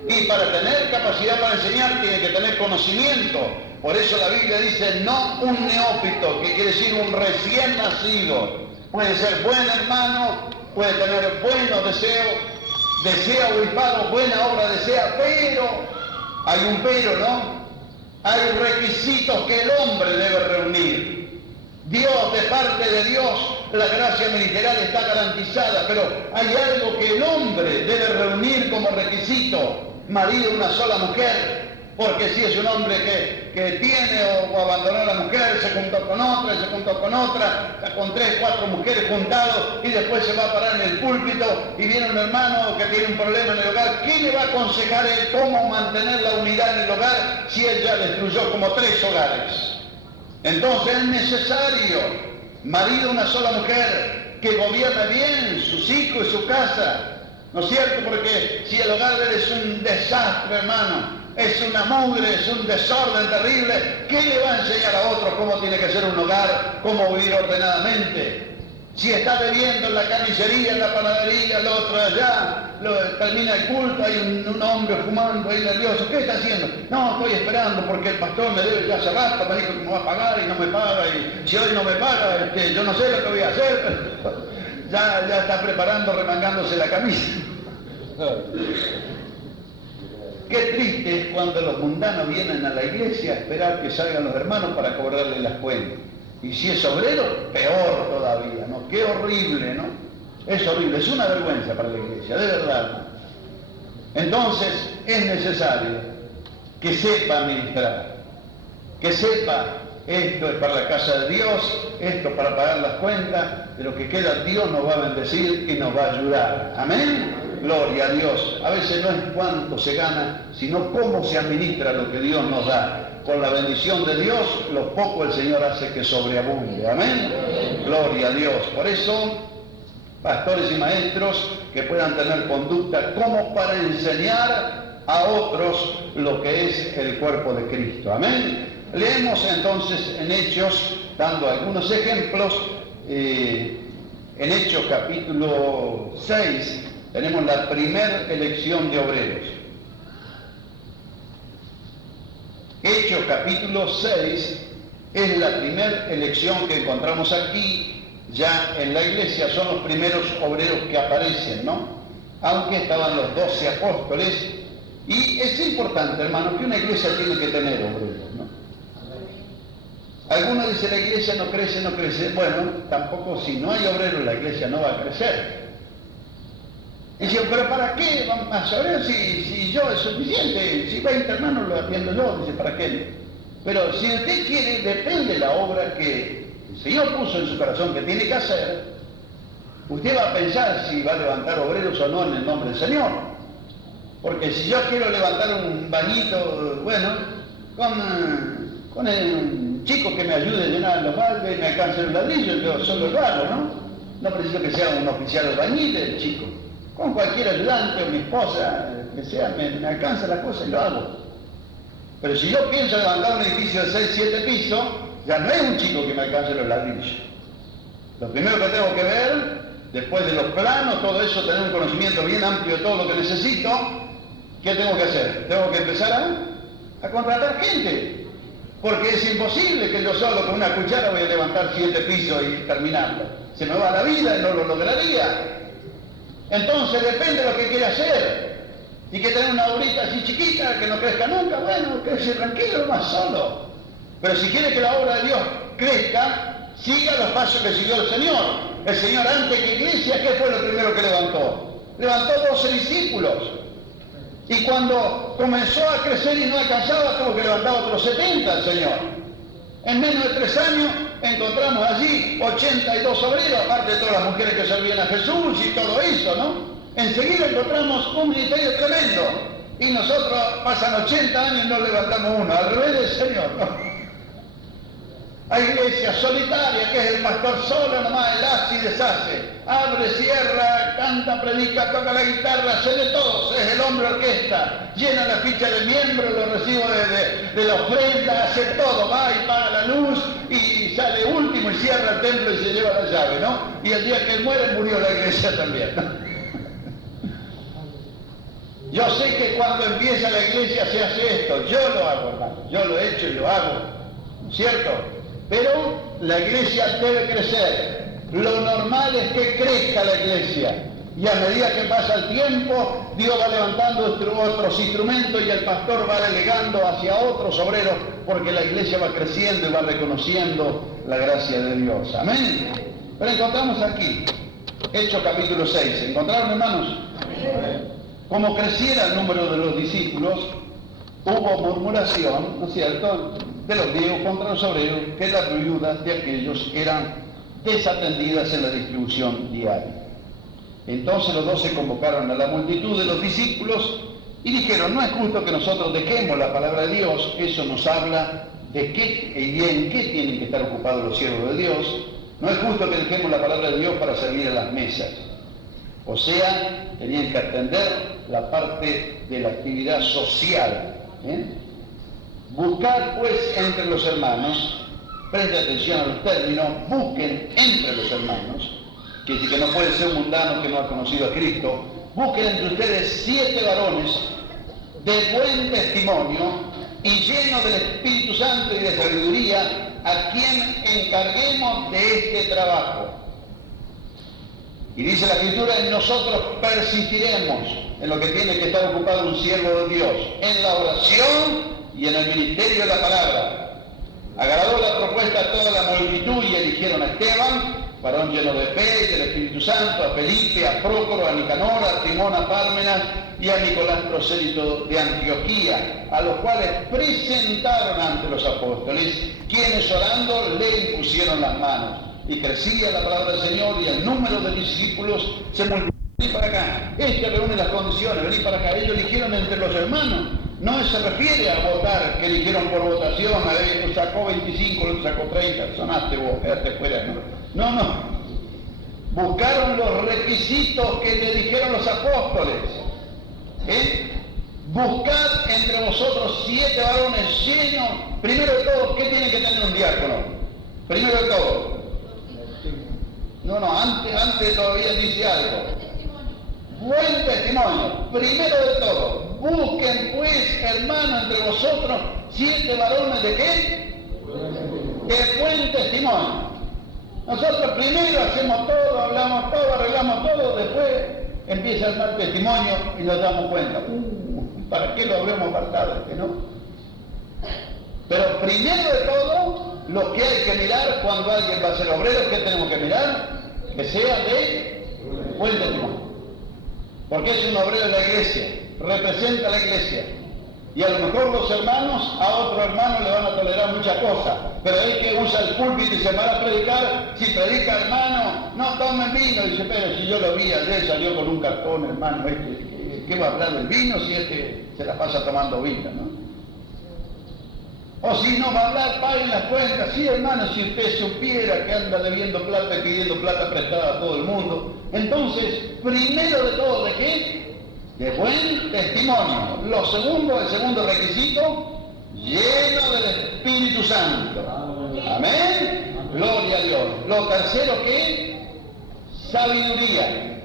Y para tener capacidad para enseñar tiene que tener conocimiento. Por eso la Biblia dice no un neófito, que quiere decir un recién nacido. Puede ser buen hermano, puede tener buenos deseos, desea obispado, buena obra desea, pero, hay un pero, ¿no? Hay requisitos que el hombre debe reunir. Dios, de parte de Dios, la gracia ministerial está garantizada, pero hay algo que el hombre debe reunir como requisito. Marido, una sola mujer, porque si es un hombre que tiene o abandonó a la mujer, se juntó con otra, con 3, 4 mujeres juntados y después se va a parar en el púlpito y viene un hermano que tiene un problema en el hogar, ¿quién le va a aconsejar él cómo mantener la unidad en el hogar si él ya destruyó como 3 hogares? Entonces es necesario, marido, una sola mujer, que gobierne bien sus hijos y su casa. ¿No es cierto? Porque si el hogar es un desastre, hermano, es una mugre, es un desorden terrible, ¿qué le va a enseñar a otros cómo tiene que ser un hogar, cómo vivir ordenadamente? Si está bebiendo en la carnicería, en la panadería, el otro allá, termina el culto, hay un hombre fumando ahí nervioso, ¿qué está haciendo? No, estoy esperando porque el pastor me debe ya hace rato, me dijo que me va a pagar y no me paga, y si hoy no me paga, yo no sé lo que voy a hacer, pero ya está preparando, remangándose la camisa. Qué triste es cuando los mundanos vienen a la iglesia a esperar que salgan los hermanos para cobrarle las cuentas. Y si es obrero, peor todavía, ¿no? Qué horrible, ¿no? Es horrible, es una vergüenza para la iglesia, de verdad. Entonces es necesario que sepa ministrar, que sepa esto es para la casa de Dios, esto para pagar las cuentas, de lo que queda Dios nos va a bendecir y nos va a ayudar. Amén. Gloria a Dios. A veces no es cuánto se gana, sino cómo se administra lo que Dios nos da. Con la bendición de Dios, lo poco el Señor hace que sobreabunde. Amén. Gloria a Dios. Por eso, pastores y maestros que puedan tener conducta como para enseñar a otros lo que es el cuerpo de Cristo. Amén. Leemos entonces en Hechos, dando algunos ejemplos, en Hechos capítulo 6, tenemos la primera elección de obreros. Hechos capítulo 6 es la primera elección que encontramos aquí, ya en la iglesia, son los primeros obreros que aparecen, ¿no? Aunque estaban los 12 apóstoles, y es importante, hermano, que una iglesia tiene que tener obreros, ¿no? Algunos dicen, la iglesia no crece. Bueno, tampoco, si no hay obreros, la iglesia no va a crecer. Y dicen, pero ¿para qué? Vamos a saber si yo es suficiente, si 20 hermanos lo atiendo yo, dice, ¿para qué? Pero si usted quiere, depende de la obra que el Señor puso en su corazón que tiene que hacer, usted va a pensar si va a levantar obreros o no en el nombre del Señor. Porque si yo quiero levantar un bañito, bueno, con un chico que me ayude a llenar los baldes y me alcance los ladrillos, yo solo lo hago, ¿no? No preciso que sea un oficial albañil el chico. Con cualquier ayudante o mi esposa, que sea, me alcanza la cosa y lo hago. Pero si yo pienso levantar un edificio de 6, 7 pisos, ya no es un chico que me alcance los ladrillos. Lo primero que tengo que ver, después de los planos, todo eso, tener un conocimiento bien amplio de todo lo que necesito, ¿qué tengo que hacer? Tengo que empezar a contratar gente. Porque es imposible que yo solo con una cuchara voy a levantar 7 pisos y terminarlo. Se me va la vida y no lo lograría. Entonces depende de lo que quiere hacer. Y que tener una obrita así chiquita, que no crezca nunca, bueno, crece tranquilo, más solo. Pero si quiere que la obra de Dios crezca, siga los pasos que siguió el Señor. El Señor antes que iglesia, ¿qué fue lo primero que levantó? Levantó 12 discípulos. Y cuando comenzó a crecer y no alcanzaba, tuvo que levantar otros 70 el Señor. En menos de 3 años encontramos allí 82 obreros, aparte de todas las mujeres que servían a Jesús y todo eso, ¿no? Enseguida encontramos un ministerio tremendo. Y nosotros pasan 80 años y no levantamos uno, al revés del Señor, ¿no? Hay iglesias solitarias, que es el pastor solo nomás, él hace y deshace. Abre, cierra, canta, predica, toca la guitarra, hace de todo, es el hombre orquesta. Llena la ficha de miembros, los recibos de la ofrenda, hace todo, va y paga la luz y sale último y cierra el templo y se lleva la llave, ¿no? Y el día que él muere, murió la iglesia también, ¿no? Yo sé que cuando empieza la iglesia se hace esto, yo lo hago, hermano, yo lo he hecho y lo hago, ¿no es cierto? Pero la iglesia debe crecer. Lo normal es que crezca la iglesia. Y a medida que pasa el tiempo, Dios va levantando otros instrumentos y el pastor va delegando hacia otros obreros, porque la iglesia va creciendo y va reconociendo la gracia de Dios. Amén. Pero encontramos aquí, Hechos capítulo 6. ¿Encontraron, hermanos? Amén. Como creciera el número de los discípulos, hubo murmuración, ¿no es cierto?, de los griegos contra los obreros, que las viudas de aquellos eran desatendidas en la distribución diaria. Entonces los 12 convocaron a la multitud de los discípulos y dijeron: no es justo que nosotros dejemos la palabra de Dios. Eso nos habla de qué y en qué tienen que estar ocupados los siervos de Dios. No es justo que dejemos la palabra de Dios para servir a las mesas. O sea, tenían que atender la parte de la actividad social, Buscar pues entre los hermanos, preste atención a los términos, busquen entre los hermanos, que dice que no puede ser un mundano que no ha conocido a Cristo, busquen entre ustedes 7 varones de buen testimonio y llenos del Espíritu Santo y de sabiduría, a quien encarguemos de este trabajo. Y dice la Escritura: y nosotros persistiremos en lo que tiene que estar ocupado un siervo de Dios, en la oración y en el ministerio de la palabra. Agradó la propuesta a toda la multitud y eligieron a Esteban, varón lleno de fe y del Espíritu Santo, a Felipe, a Prócoro, a Nicanor, a Timón, a Pármenas y a Nicolás, prosélito de Antioquía, a los cuales presentaron ante los apóstoles, quienes orando le impusieron las manos. Y crecía la palabra del Señor y el número de discípulos se multiplicaba. Vení para acá, reúne las condiciones, vení para acá. Ellos eligieron entre los hermanos. No se refiere a votar, que eligieron por votación, a ver, sacó 25, lo sacó 30, sonaste vos, quédate fuera, ¿no? No. Buscaron los requisitos que le dijeron los apóstoles. Buscad entre vosotros 7 varones llenos. Primero de todo, ¿qué tiene que tener un diácono? Primero de todo. Antes todavía dice algo. Buen testimonio. Primero de todo, busquen pues, hermano, entre vosotros 7 varones ¿de qué? De buen testimonio. Nosotros primero hacemos todo, hablamos todo, arreglamos todo, después empieza el mal testimonio y nos damos cuenta. ¿Para qué lo habremos apartado? ¿No? Pero primero de todo, lo que hay que mirar cuando alguien va a ser obrero, ¿qué tenemos que mirar? Que sea de buen testimonio. Porque es un obrero de la iglesia, representa a la iglesia. Y a lo mejor los hermanos a otro hermano le van a tolerar muchas cosas, pero el que usa el púlpito y se va a predicar, si predica hermano, no tomen vino, dice, pero si yo lo vi ayer, salió con un cartón, hermano, ¿qué va a hablar del vino si se la pasa tomando vino, ¿no? O si no va a hablar, paguen las cuentas. Sí, hermano, si usted supiera que anda debiendo plata y pidiendo plata prestada a todo el mundo. Entonces, primero de todo, ¿de qué? De buen testimonio. El segundo requisito, lleno del Espíritu Santo. Amén. Gloria a Dios. Lo tercero, ¿qué? Sabiduría.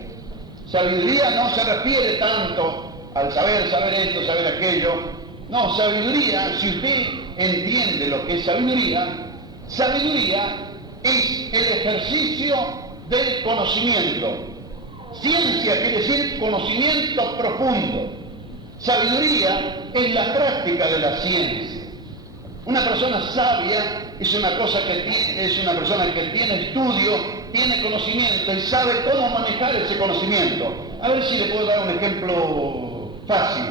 Sabiduría no se refiere tanto al saber esto, saber aquello. No, sabiduría, si usted entiende lo que es sabiduría es el ejercicio del conocimiento. Ciencia quiere decir conocimiento profundo. Sabiduría es la práctica de la ciencia. Una persona sabia es una persona que tiene estudio, tiene conocimiento y sabe cómo manejar ese conocimiento. A ver si le puedo dar un ejemplo fácil.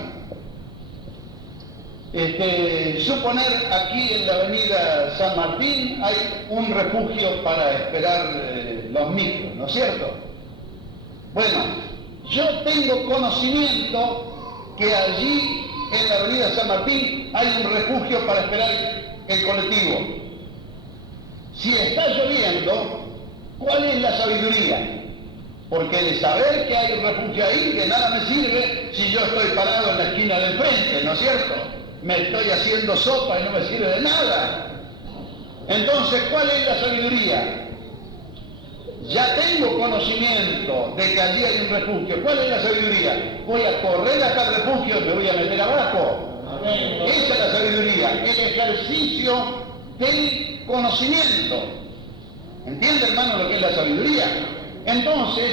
Suponer aquí en la avenida San Martín hay un refugio para esperar los micros, ¿no es cierto? Bueno, yo tengo conocimiento que allí en la avenida San Martín hay un refugio para esperar el colectivo. Si está lloviendo, ¿cuál es la sabiduría? Porque de saber que hay un refugio ahí, de nada me sirve si yo estoy parado en la esquina del frente, ¿no es cierto? Me estoy haciendo sopa y no me sirve de nada. Entonces, ¿cuál es la sabiduría? Ya tengo conocimiento de que allí hay un refugio. ¿Cuál es la sabiduría? Voy a correr hasta el refugio y me voy a meter abajo. Esa es la sabiduría, el ejercicio del conocimiento. ¿Entiende, hermano, lo que es la sabiduría? Entonces,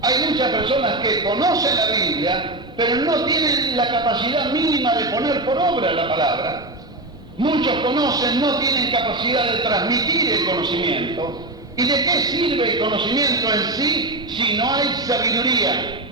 hay muchas personas que conocen la Biblia, pero no tienen la capacidad mínima de poner por obra la palabra. Muchos conocen, no tienen capacidad de transmitir el conocimiento. ¿Y de qué sirve el conocimiento en sí si no hay sabiduría?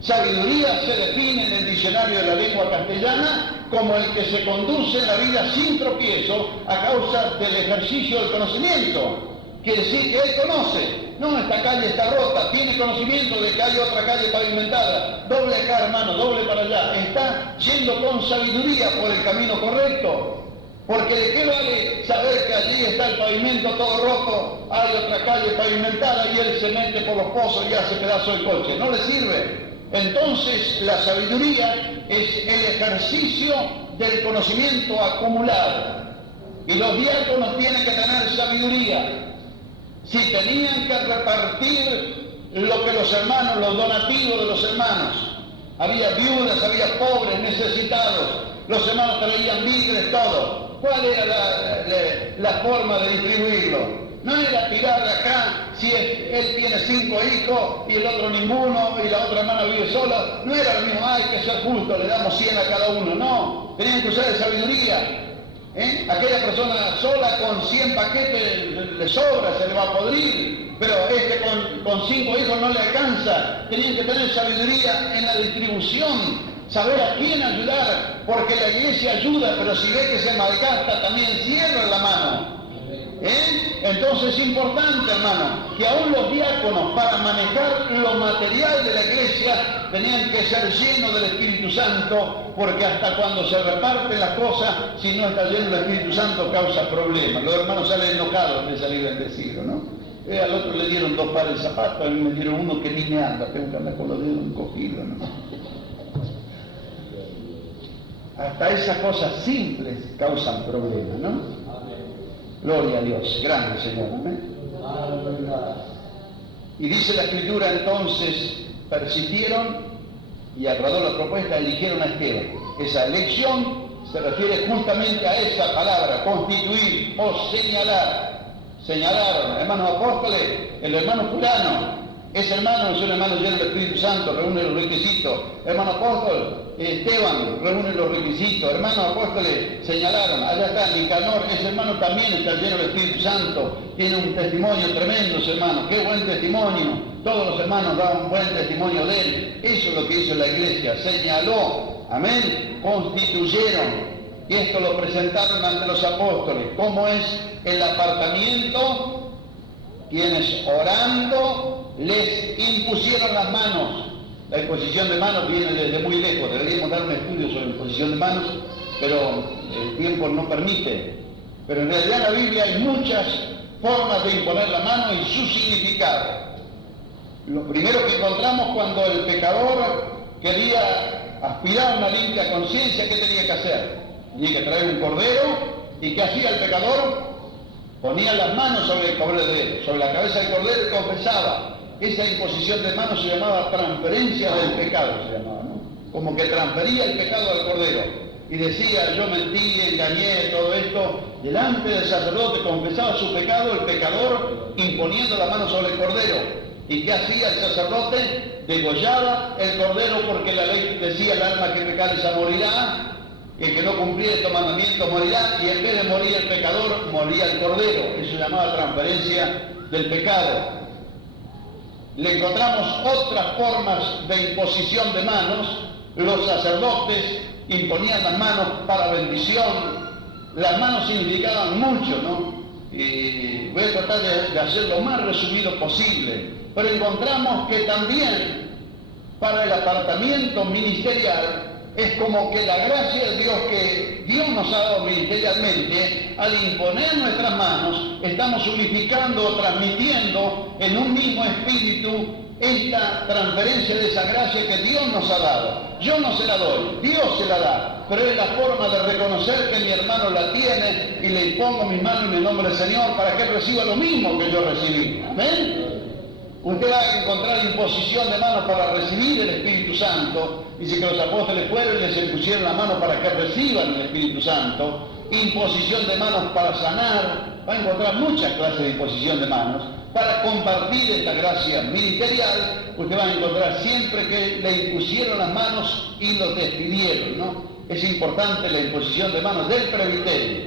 Sabiduría se define en el diccionario de la lengua castellana como el que se conduce en la vida sin tropiezo a causa del ejercicio del conocimiento. Quiere decir que él conoce. No, esta calle está rota, tiene conocimiento de que hay otra calle pavimentada. Doble acá, hermano, doble para allá. Está yendo con sabiduría por el camino correcto. Porque ¿de qué vale saber que allí está el pavimento todo roto, hay otra calle pavimentada y él se mete por los pozos y hace pedazo del coche? No le sirve. Entonces la sabiduría es el ejercicio del conocimiento acumulado. Y los diáconos tienen que tener sabiduría. Si tenían que repartir lo que los hermanos, los donativos de los hermanos, había viudas, había pobres, necesitados, los hermanos traían víveres, todo. ¿Cuál era la forma de distribuirlo? No era tirar de acá, si él tiene 5 hijos y el otro ninguno y la otra hermana vive sola, no era lo mismo, hay que ser justo, le damos 100 a cada uno, no, tenían que usar de sabiduría. Aquella persona sola con 100 paquetes le sobra, se le va a podrir, pero con 5 hijos no le alcanza. Tenían que tener sabiduría en la distribución, saber a quién ayudar, porque la iglesia ayuda, pero si ve que se malgasta también cierra la mano. Entonces es importante, hermano, que aún los diáconos para manejar lo material de la iglesia tenían que ser llenos del Espíritu Santo, porque hasta cuando se reparten las cosas, si no está lleno del Espíritu Santo causa problemas. Los hermanos salen enojados de salir bendecidos, ¿no? Al otro le dieron 2 pares de zapatos, a mí me dieron uno que ni me anda, tengo que andar con los dedos encogidos, ¿no? Hasta esas cosas simples causan problemas, ¿no? Gloria a Dios, grande Señor, amén. Y dice la Escritura, entonces persistieron y agradó la propuesta, eligieron a Esteban. Esa elección se refiere justamente a esa palabra, constituir o señalar. Señalaron, hermanos apóstoles, el hermano fulano, ese hermano es un hermano lleno del Espíritu Santo, reúne los requisitos. Hermano apóstol, Esteban, reúne los requisitos. Hermanos apóstoles señalaron, allá está Nicanor, ese hermano también está lleno del Espíritu Santo, tiene un testimonio tremendo ese hermano, qué buen testimonio. todos los hermanos daban buen testimonio de él. Eso es lo que hizo la iglesia, señaló, amén, constituyeron, y esto lo presentaron ante los apóstoles. ¿Cómo es el apartamiento? Quienes orando les impusieron las manos. La imposición de manos viene desde muy lejos, deberíamos dar un estudio sobre la imposición de manos, pero el tiempo no permite. Pero en realidad en la Biblia hay muchas formas de imponer la mano y su significado. Lo primero que encontramos, cuando el pecador quería aspirar a una limpia conciencia, ¿qué tenía que hacer? Tenía que traer un cordero, y ¿qué hacía el pecador? Ponía las manos sobre el cordero, sobre la cabeza del cordero, y confesaba. Esa imposición de manos se llamaba transferencia del pecado, se llamaba, ¿no? Como que transfería el pecado al cordero. Y decía, yo mentí, engañé, todo esto, delante del sacerdote confesaba su pecado, el pecador imponiendo la mano sobre el cordero. ¿Y qué hacía el sacerdote? Degollaba el cordero, porque la ley decía, el alma que pecare esa morirá, y el que no cumpliera estos mandamientos morirá, y en vez de morir el pecador, moría el cordero. Eso se llamaba transferencia del pecado. Le encontramos otras formas de imposición de manos. Los sacerdotes imponían las manos para bendición. Las manos significaban mucho, ¿no? Y voy a tratar de hacer lo más resumido posible. Pero encontramos que también para el apartamiento ministerial es como que la gracia de Dios que Dios nos ha dado ministerialmente, al imponer nuestras manos, estamos unificando o transmitiendo en un mismo espíritu esta transferencia de esa gracia que Dios nos ha dado. Yo no se la doy, Dios se la da, pero es la forma de reconocer que mi hermano la tiene, y le impongo mis manos en el nombre del Señor para que él reciba lo mismo que yo recibí. ¿Amén? Usted va a encontrar imposición de manos para recibir el Espíritu Santo. Dice que los apóstoles fueron y les impusieron la mano para que reciban el Espíritu Santo. Imposición de manos para sanar. Va a encontrar muchas clases de imposición de manos. Para compartir esta gracia ministerial, usted va a encontrar siempre que le impusieron las manos y los despidieron, ¿no? Es importante la imposición de manos del presbiterio.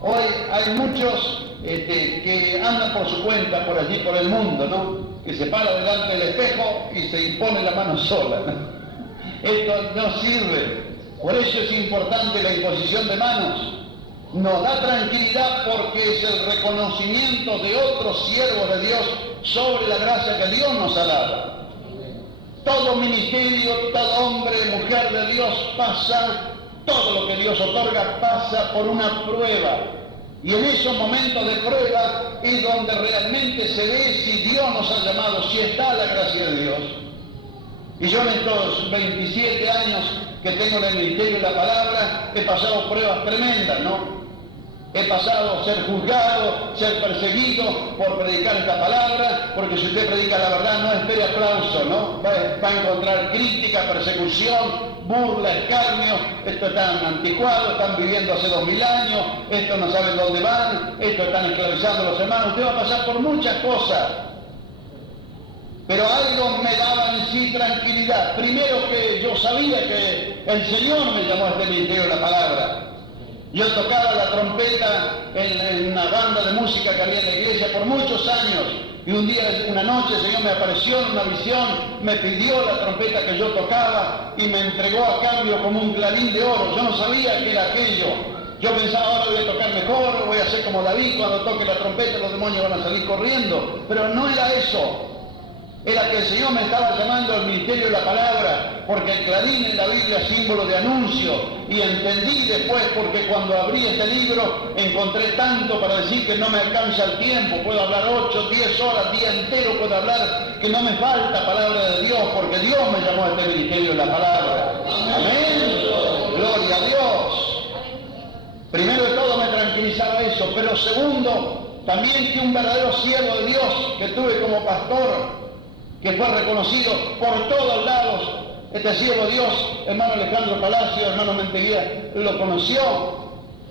Hoy hay muchos que andan por su cuenta por allí, por el mundo, ¿no? Que se para delante del espejo y se impone la mano sola, ¿no? Esto no sirve. Por eso es importante la imposición de manos. Nos da tranquilidad porque es el reconocimiento de otros siervos de Dios sobre la gracia que Dios nos ha dado. Todo ministerio, todo hombre, mujer de Dios pasa, todo lo que Dios otorga pasa por una prueba. Y en esos momentos de prueba es donde realmente se ve si Dios nos ha llamado, si está la gracia de Dios. Y yo en estos 27 años que tengo en el ministerio de la palabra he pasado pruebas tremendas, ¿no? He pasado ser juzgado, ser perseguido por predicar esta palabra, porque si usted predica la verdad no espere aplauso, ¿no? Va a encontrar crítica, persecución, burla, escarnio. Estos están anticuados, están viviendo hace 2000 años, estos no saben dónde van, estos están esclavizando a los hermanos. Usted va a pasar por muchas cosas. Pero algo me daba en sí tranquilidad. Primero, que yo sabía que el Señor me llamó a este ministerio de la palabra. Yo tocaba la trompeta en una banda de música que había en la iglesia por muchos años. Y un día, una noche, el Señor me apareció en una visión, me pidió la trompeta que yo tocaba y me entregó a cambio como un clarín de oro. Yo no sabía qué era aquello. Yo pensaba, ahora voy a tocar mejor, voy a hacer como David, cuando toque la trompeta los demonios van a salir corriendo. Pero no era eso. Era que el Señor me estaba llamando al ministerio de la palabra, porque el clarín en la Biblia es símbolo de anuncio. Y entendí después, porque cuando abrí este libro encontré tanto para decir que no me alcanza el tiempo. Puedo hablar 8, 10 horas, día entero puedo hablar, que no me falta palabra de Dios, porque Dios me llamó a este ministerio de la palabra. Amén. Gloria a Dios. Primero de todo me tranquilizaba eso, pero segundo, también que un verdadero siervo de Dios que tuve como pastor, que fue reconocido por todos lados. Este siervo de Dios, hermano Alejandro Palacio, hermano Menteguía, lo conoció.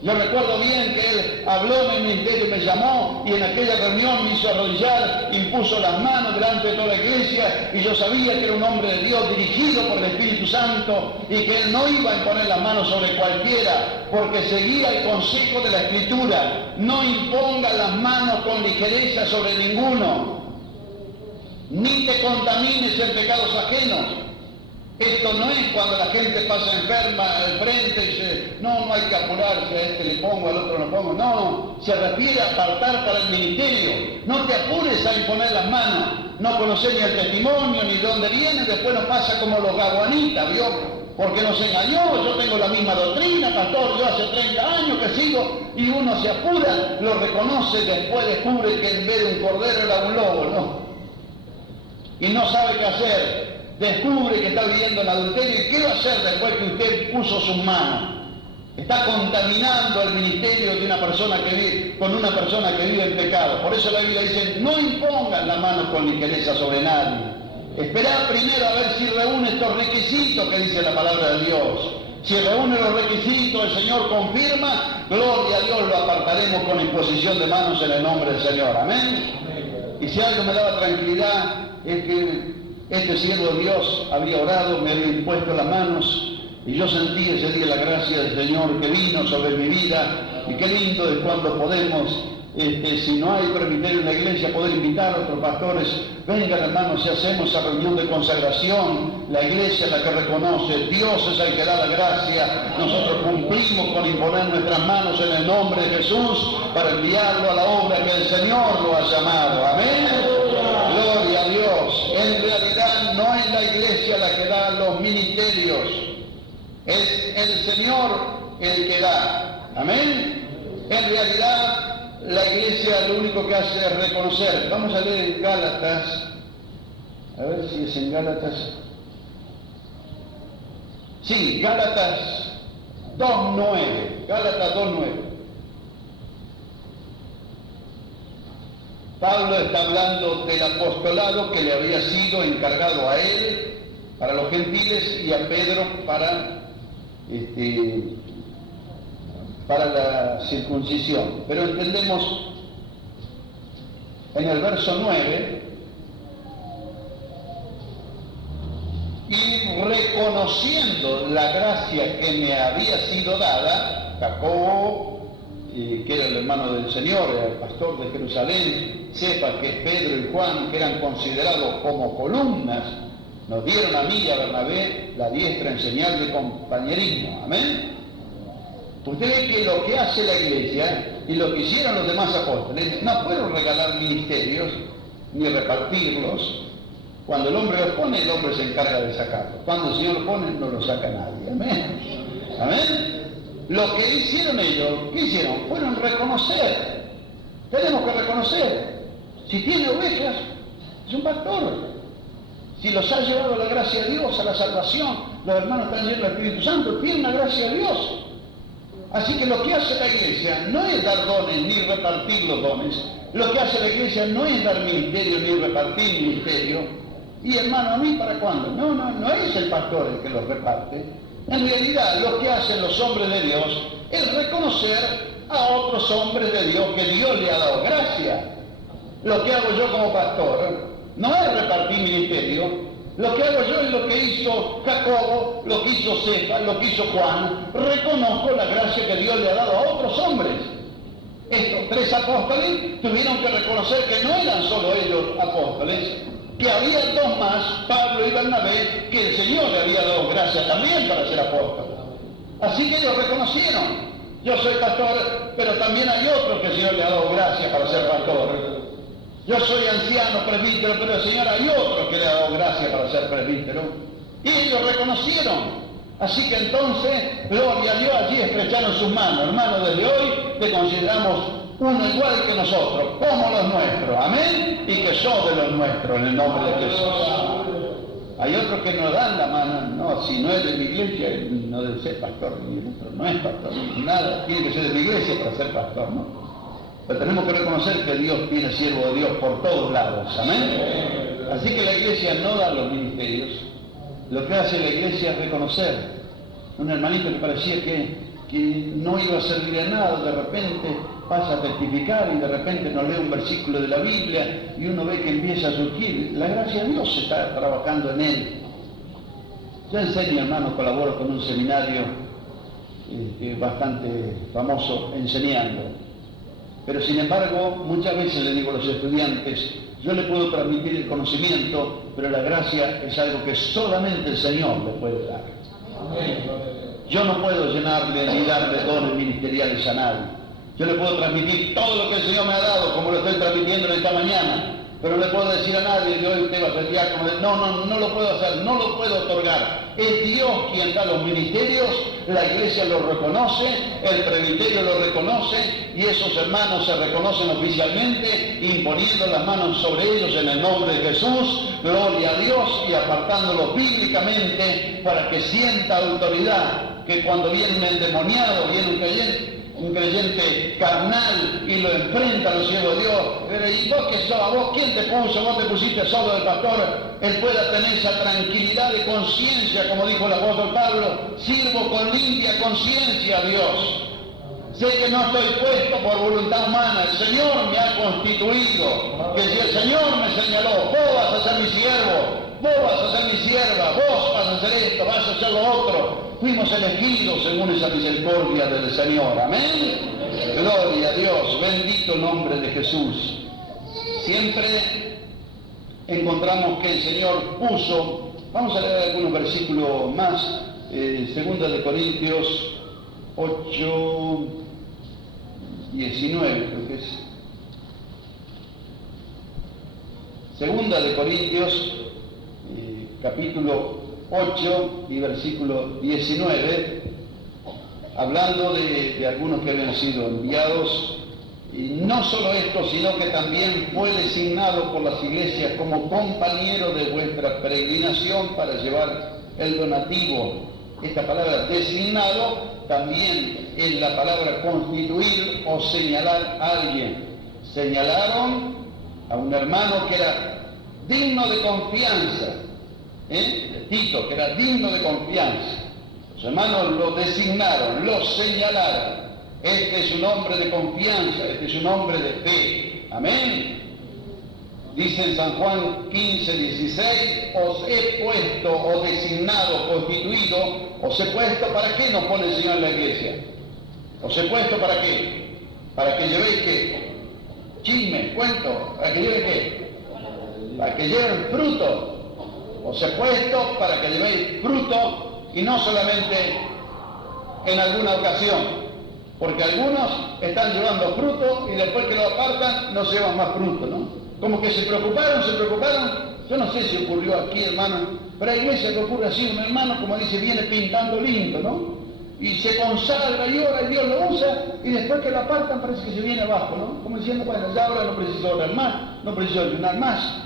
Yo recuerdo bien que él habló en el ministerio, me llamó y en aquella reunión me hizo arrodillar, impuso las manos delante de toda la iglesia, y yo sabía que era un hombre de Dios dirigido por el Espíritu Santo y que él no iba a imponer las manos sobre cualquiera, porque seguía el consejo de la Escritura: no imponga las manos con ligereza sobre ninguno. ni te contamines en pecados ajenos. Esto no es cuando la gente pasa enferma al frente y dice, no hay que apurarse, a este le pongo, al otro no pongo. No, se refiere a apartar para el ministerio. No te apures a imponer las manos. No conoces ni el testimonio, ni de dónde viene, después nos pasa como los gaguanitas, ¿vio? Porque nos engañó, yo tengo la misma doctrina, pastor, yo hace 30 años que sigo, y uno se apura, lo reconoce, después descubre que en vez de un cordero era un lobo, ¿no? Y no sabe qué hacer. Descubre que está viviendo en adulterio, y ¿qué va a hacer después que usted puso sus manos? Está contaminando el ministerio de una persona que vive, con una persona que vive en pecado. Por eso la Biblia dice, no impongan la mano con ligereza sobre nadie. Esperad primero a ver si reúne estos requisitos que dice la palabra de Dios. Si reúne los requisitos, el Señor confirma, gloria a Dios, lo apartaremos con imposición de manos en el nombre del Señor. Amén. Y si algo me daba tranquilidad, es que este siervo de Dios había orado, me había impuesto las manos, y yo sentí ese día la gracia del Señor que vino sobre mi vida. Y qué lindo es cuando podemos, si no hay presbiterio en la iglesia, poder invitar a otros pastores. Vengan, hermanos, si hacemos esa reunión de consagración, la iglesia es la que reconoce, Dios es el que da la gracia. Nosotros cumplimos con imponer nuestras manos en el nombre de Jesús para enviarlo a la obra que el Señor lo ha llamado. Amén. Gloria a Dios. En realidad no es la iglesia la que da los ministerios, es el Señor el que da. Amén. En realidad la iglesia lo único que hace es reconocer. Vamos a leer en Gálatas, a ver si es en Gálatas. Sí, Gálatas 2:9. Gálatas 2:9. Pablo está hablando del apostolado que le había sido encargado a él para los gentiles y a Pedro para la circuncisión. Pero entendemos en el verso 9, y reconociendo la gracia que me había sido dada, Jacobo, que era el hermano del Señor, era el pastor de Jerusalén, sepa que Pedro y Juan, que eran considerados como columnas, nos dieron a mí y a Bernabé la diestra en señal de compañerismo. Amén. Usted ve que lo que hace la iglesia y lo que hicieron los demás apóstoles, no fueron regalar ministerios ni repartirlos. Cuando el hombre los pone, el hombre se encarga de sacarlos. Cuando el Señor lo pone, no lo saca nadie. Amén. Amén. Lo que hicieron ellos, ¿qué hicieron? Fueron reconocer. Tenemos que reconocer. Si tiene ovejas, es un pastor. Si los ha llevado a la gracia de Dios, a la salvación, los hermanos están llenos del Espíritu Santo, tienen la gracia de Dios. Así que lo que hace la iglesia no es dar dones ni repartir los dones. Lo que hace la iglesia no es dar ministerio ni repartir ministerio. Y hermano, ¿a mí para cuándo? No es el pastor el que los reparte. En realidad, lo que hacen los hombres de Dios es reconocer a otros hombres de Dios que Dios le ha dado gracia. Lo que hago yo como pastor no es repartir ministerio. Lo que hago yo es lo que hizo Jacobo, lo que hizo Cefa, lo que hizo Juan. Reconozco la gracia que Dios le ha dado a otros hombres. Estos 3 apóstoles tuvieron que reconocer que no eran solo ellos apóstoles, que había 2 más, Pablo y Bernabé, que el Señor le había dado gracia también para ser apóstol. Así que ellos reconocieron, yo soy pastor, pero también hay otros que el Señor le ha dado gracia para ser pastor. Yo soy anciano, presbítero, pero el Señor hay otro que le ha dado gracia para ser presbítero. Y ellos reconocieron. Así que entonces, gloria a Dios, allí estrecharon sus manos. Hermanos, desde hoy te consideramos uno igual que nosotros, como los nuestros. Amén. Y que sos de los nuestros, en el nombre de Jesús. Hay otros que nos dan la mano. No, si no es de mi iglesia, no debe ser pastor. Ni el otro no es pastor, ni nada. Tiene que ser de mi iglesia para ser pastor, ¿no? Pero tenemos que reconocer que Dios tiene siervo de Dios por todos lados. Amén. Así que la iglesia no da los ministerios. Lo que hace la iglesia es reconocer. Un hermanito que parecía que no iba a servir a nada, de repente pasa a testificar y de repente nos lee un versículo de la Biblia y uno ve que empieza a surgir. La gracia de Dios está trabajando en él. Yo enseño, hermano, colaboro con un seminario bastante famoso enseñando. Pero sin embargo, muchas veces le digo a los estudiantes, Yo le puedo transmitir el conocimiento, pero la gracia es algo que solamente el Señor le puede dar. Yo no puedo llenarle ni darle dones ministeriales a nadie. Yo le puedo transmitir todo lo que el Señor me ha dado, como lo estoy transmitiendo en esta mañana. Pero no le puedo decir a nadie que hoy usted va a ser diácono. No lo puedo hacer, no lo puedo otorgar. Es Dios quien da los ministerios, la iglesia lo reconoce, el presbiterio lo reconoce, y esos hermanos se reconocen oficialmente, imponiendo las manos sobre ellos en el nombre de Jesús, gloria a Dios, y apartándolos bíblicamente para que sienta autoridad, que cuando viene un endemoniado, viene un creyente carnal y lo enfrenta a los siervos de Dios, ¿y vos qué sos? ¿Vos quién te puso? ¿Vos te pusiste solo del pastor? Él pueda tener esa tranquilidad de conciencia, como dijo el apóstol Pablo: sirvo con limpia conciencia a Dios. Sé que no estoy puesto por voluntad humana, el Señor me ha constituido, que si el Señor me señaló, vos vas a ser mi siervo, vos vas a ser mi sierva, vos vas a hacer esto, vas a hacer lo otro. Fuimos elegidos según esa misericordia del Señor. Amén. Gloria a Dios. Bendito el nombre de Jesús. Siempre encontramos que el Señor puso, vamos a leer algunos versículos más, 2 de Corintios 8, 19, creo que es. 2 de Corintios, capítulo 8 y versículo 19, hablando de algunos que habían sido enviados, y no solo esto, sino que también fue designado por las iglesias como compañero de vuestra peregrinación para llevar el donativo. Esta palabra designado también es la palabra constituir o señalar a alguien. Señalaron a un hermano que era digno de confianza, Tito, que era digno de confianza. Los hermanos lo designaron, lo señalaron. Este es un hombre de confianza, este es un hombre de fe. Amén. Dice en San Juan 15, 16, os he puesto o designado, constituido, os he puesto, ¿para qué nos pone el Señor en la iglesia? Os he puesto ¿para qué? Para que llevéis ¿qué? Chisme, cuento, para que lleven ¿qué? Para que lleven fruto. Os he puesto para que llevéis fruto, y no solamente en alguna ocasión, porque algunos están llevando fruto y después que lo apartan no llevan más fruto, ¿no? Como que se preocuparon, yo no sé si ocurrió aquí, hermano, pero hay veces que ocurre así: un hermano, como dice, viene pintando lindo, ¿no? Y se consagra y ora y Dios lo usa, y después que lo apartan parece que se viene abajo, ¿no? Como diciendo, bueno, ya ahora no preciso orar más, no preciso ayunar más.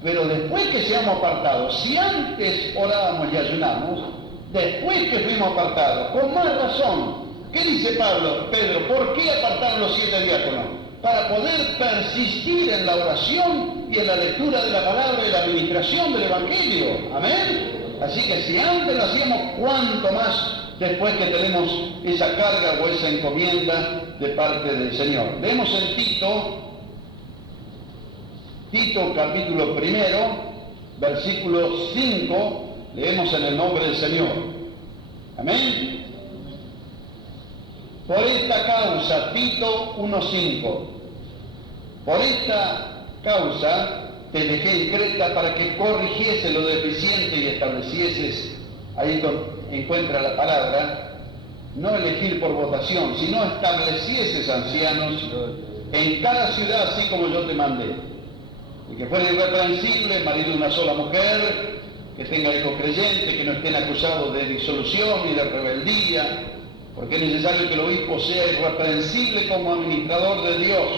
Pero después que seamos apartados, si antes orábamos y ayunamos, después que fuimos apartados, con más razón, ¿qué dice Pedro? ¿Por qué apartaron los 7 diáconos? Para poder persistir en la oración y en la lectura de la palabra y la administración del Evangelio. Amén. Así que si antes lo hacíamos, ¿cuánto más después que tenemos esa carga o esa encomienda de parte del Señor? Leemos en Tito capítulo 1, versículo 5, leemos en el nombre del Señor. Amén. Por esta causa, Tito 1:5, por esta causa te dejé en Creta para que corrigiese lo deficiente y establecieses, ahí encuentra la palabra, no elegir por votación, sino establecieses ancianos en cada ciudad así como yo te mandé, y que fuera irreprensible, marido de una sola mujer, que tenga hijos creyentes, que no estén acusados de disolución y de rebeldía, porque es necesario que el obispo sea irreprensible como administrador de Dios,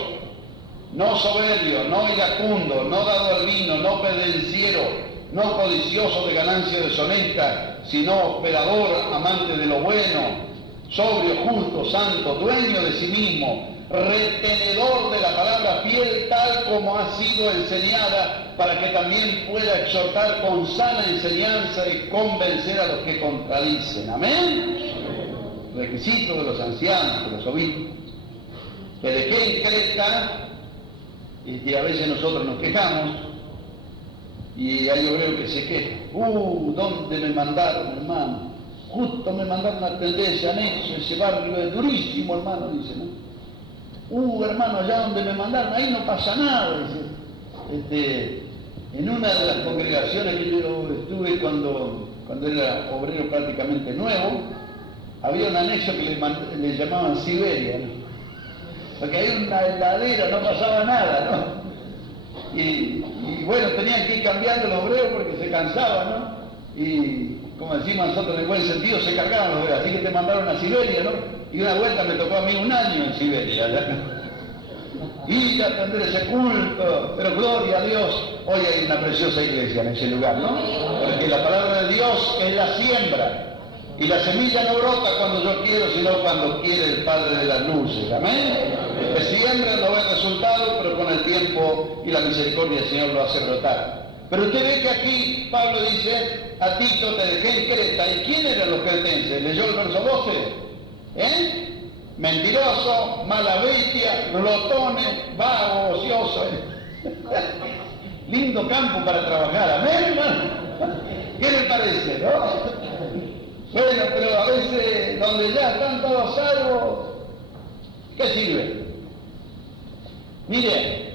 no soberbio, no iracundo, no dado al vino, no pendenciero, no codicioso de ganancia deshonesta, sino hospedador, amante de lo bueno, sobrio, justo, santo, dueño de sí mismo, retenedor de la palabra, fiel tal como ha sido enseñada, para que también pueda exhortar con sana enseñanza y convencer a los que contradicen. Amén. Requisito de los ancianos, de los obispos. Que dejé en Creta, y a veces nosotros nos quejamos, y hay obreros que se quejan. ¿Dónde me mandaron, hermano? Justo me mandaron a tendencia anexo, ese barrio es durísimo, hermano, dice, ¿no? Hermano, allá donde me mandaron, ahí no pasa nada, dice. En una de las congregaciones que yo estuve cuando era obrero prácticamente nuevo, había un anexo que le llamaban Siberia, ¿no? Porque hay una heladera, no pasaba nada, ¿no? Y bueno, tenían que ir cambiando los obreros porque se cansaban, ¿no? Y como decimos nosotros en el buen sentido, se cargaban los obreros, así que te mandaron a Siberia, ¿no? Y una vuelta me tocó a mí 1 año en Siberia, ¿no? Ir a atender ese culto, pero gloria a Dios, hoy hay una preciosa iglesia en ese lugar, ¿no? Porque la palabra de Dios es la siembra, y la semilla no brota cuando yo quiero, sino cuando quiere el Padre de las luces, ¿amén? Que siembra no ve resultado, pero con el tiempo y la misericordia del Señor lo hace brotar. Pero usted ve que aquí Pablo dice, a Tito te dejé en Creta, ¿y quién eran los cretenses? ¿Leyó el verso 12? ¿Eh? Mentiroso, mala bestia, glotones, vago, ocioso. Lindo campo para trabajar, amén, hermano. ¿Qué le parece, no? Bueno, pero a veces donde ya están todos salvos, ¿qué sirve? Mire,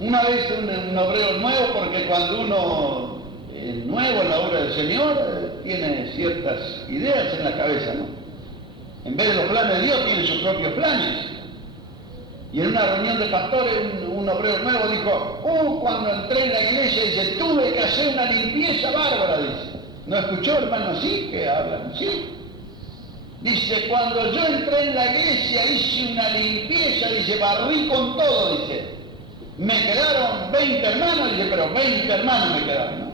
una vez un obrero nuevo, porque cuando uno es nuevo en la obra del Señor, tiene ciertas ideas en la cabeza, ¿no? En vez de los planes de Dios, tiene sus propios planes. Y en una reunión de pastores, un obrero nuevo dijo, cuando entré en la iglesia, dice, tuve que hacer una limpieza bárbara, dice. ¿No escuchó, hermano, así que hablan? Sí. Dice, cuando yo entré en la iglesia, hice una limpieza, dice, barrí con todo, dice. Me quedaron 20 hermanos, dice, pero 20 hermanos me quedaron, ¿no?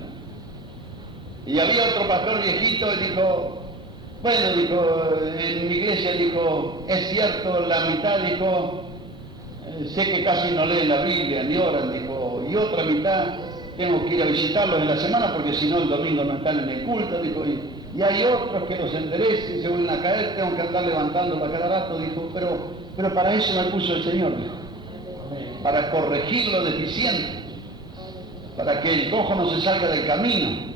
Y había otro pastor viejito y dijo, bueno, dijo, en mi iglesia, dijo, es cierto, la mitad, dijo, sé que casi no leen la Biblia ni oran, dijo, y otra mitad tengo que ir a visitarlos en la semana porque si no el domingo no están en el culto, dijo, y hay otros que los enderecen y se vuelven a caer, tengo que andar levantándolos a cada rato, dijo, pero para eso me puso el Señor, dijo, para corregir lo deficiente, para que el cojo no se salga del camino,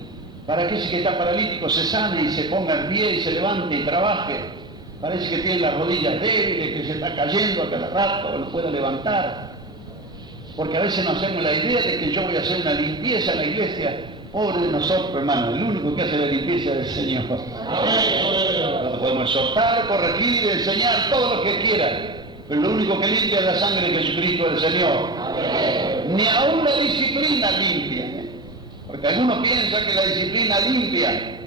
para que ese que está paralítico se sane y se ponga en pie y se levante y trabaje. Parece que tiene las rodillas débiles, que se está cayendo a cada rato, lo pueda levantar. Porque a veces nos hacemos la idea de que yo voy a hacer una limpieza en la iglesia. Pobre de nosotros, hermano, el único que hace la limpieza es el Señor. Nosotros podemos exhortar, corregir, enseñar, todo lo que quiera. Pero lo único que limpia es la sangre de Jesucristo el Señor. Ni aún la disciplina limpia. Porque algunos piensan que la disciplina limpia.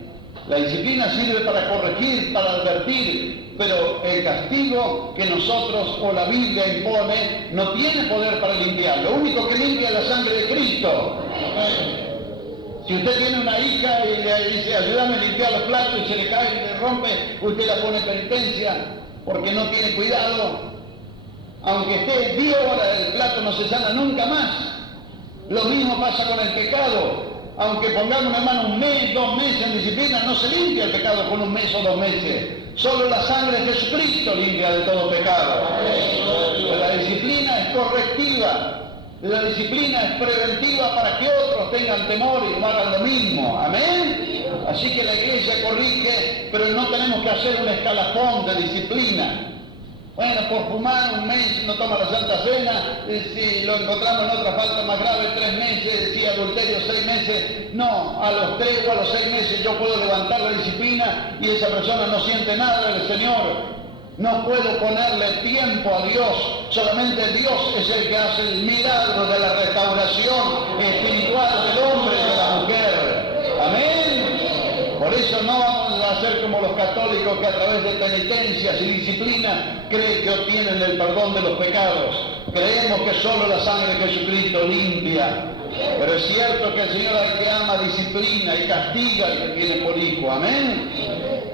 La disciplina sirve para corregir, para advertir, pero el castigo que nosotros o la Biblia impone no tiene poder para limpiar. Lo único que limpia es la sangre de Cristo. Si usted tiene una hija y le dice, ayúdame a limpiar los platos y se le cae y le rompe, usted la pone en penitencia porque no tiene cuidado. Aunque esté 10 horas, el plato no se sana nunca más. Lo mismo pasa con el pecado. Aunque pongamos una mano 1 mes, 2 meses en disciplina, no se limpia el pecado con 1 mes o 2 meses. Solo la sangre de Jesucristo limpia de todo pecado. La disciplina es correctiva. La disciplina es preventiva para que otros tengan temor y no hagan lo mismo. Amén. Así que la iglesia corrige, pero no tenemos que hacer un escalafón de disciplina. Bueno, por fumar 1 mes no toma la Santa Cena, si lo encontramos en otra falta más grave 3 meses, si adulterio 6 meses, no, a los 3 o a los 6 meses yo puedo levantar la disciplina y esa persona no siente nada del Señor. No puedo ponerle tiempo a Dios, solamente Dios es el que hace el milagro de la restauración espiritual del hombre y de la mujer. Amén. Por eso no vamos a ser como los católicos que a través de penitencias y disciplina creen que obtienen el perdón de los pecados. Creemos que solo la sangre de Jesucristo limpia. Pero es cierto que el Señor al que ama disciplina y castiga al que tiene por hijo. Amén.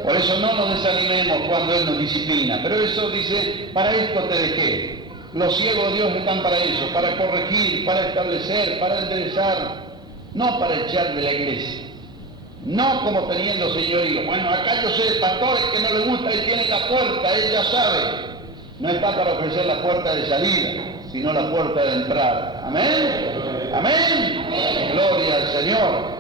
Por eso no nos desanimemos cuando Él nos disciplina. Pero eso dice, para esto te dejé. Los ciegos de Dios están para eso, para corregir, para establecer, para enderezar, no para echar de la iglesia. No como teniendo señorío. Bueno, acá yo sé de pastores que no les gusta y tienen la puerta, él ya sabe. No está para ofrecer la puerta de salida, sino la puerta de entrada. Amén. Amén. Gloria al Señor.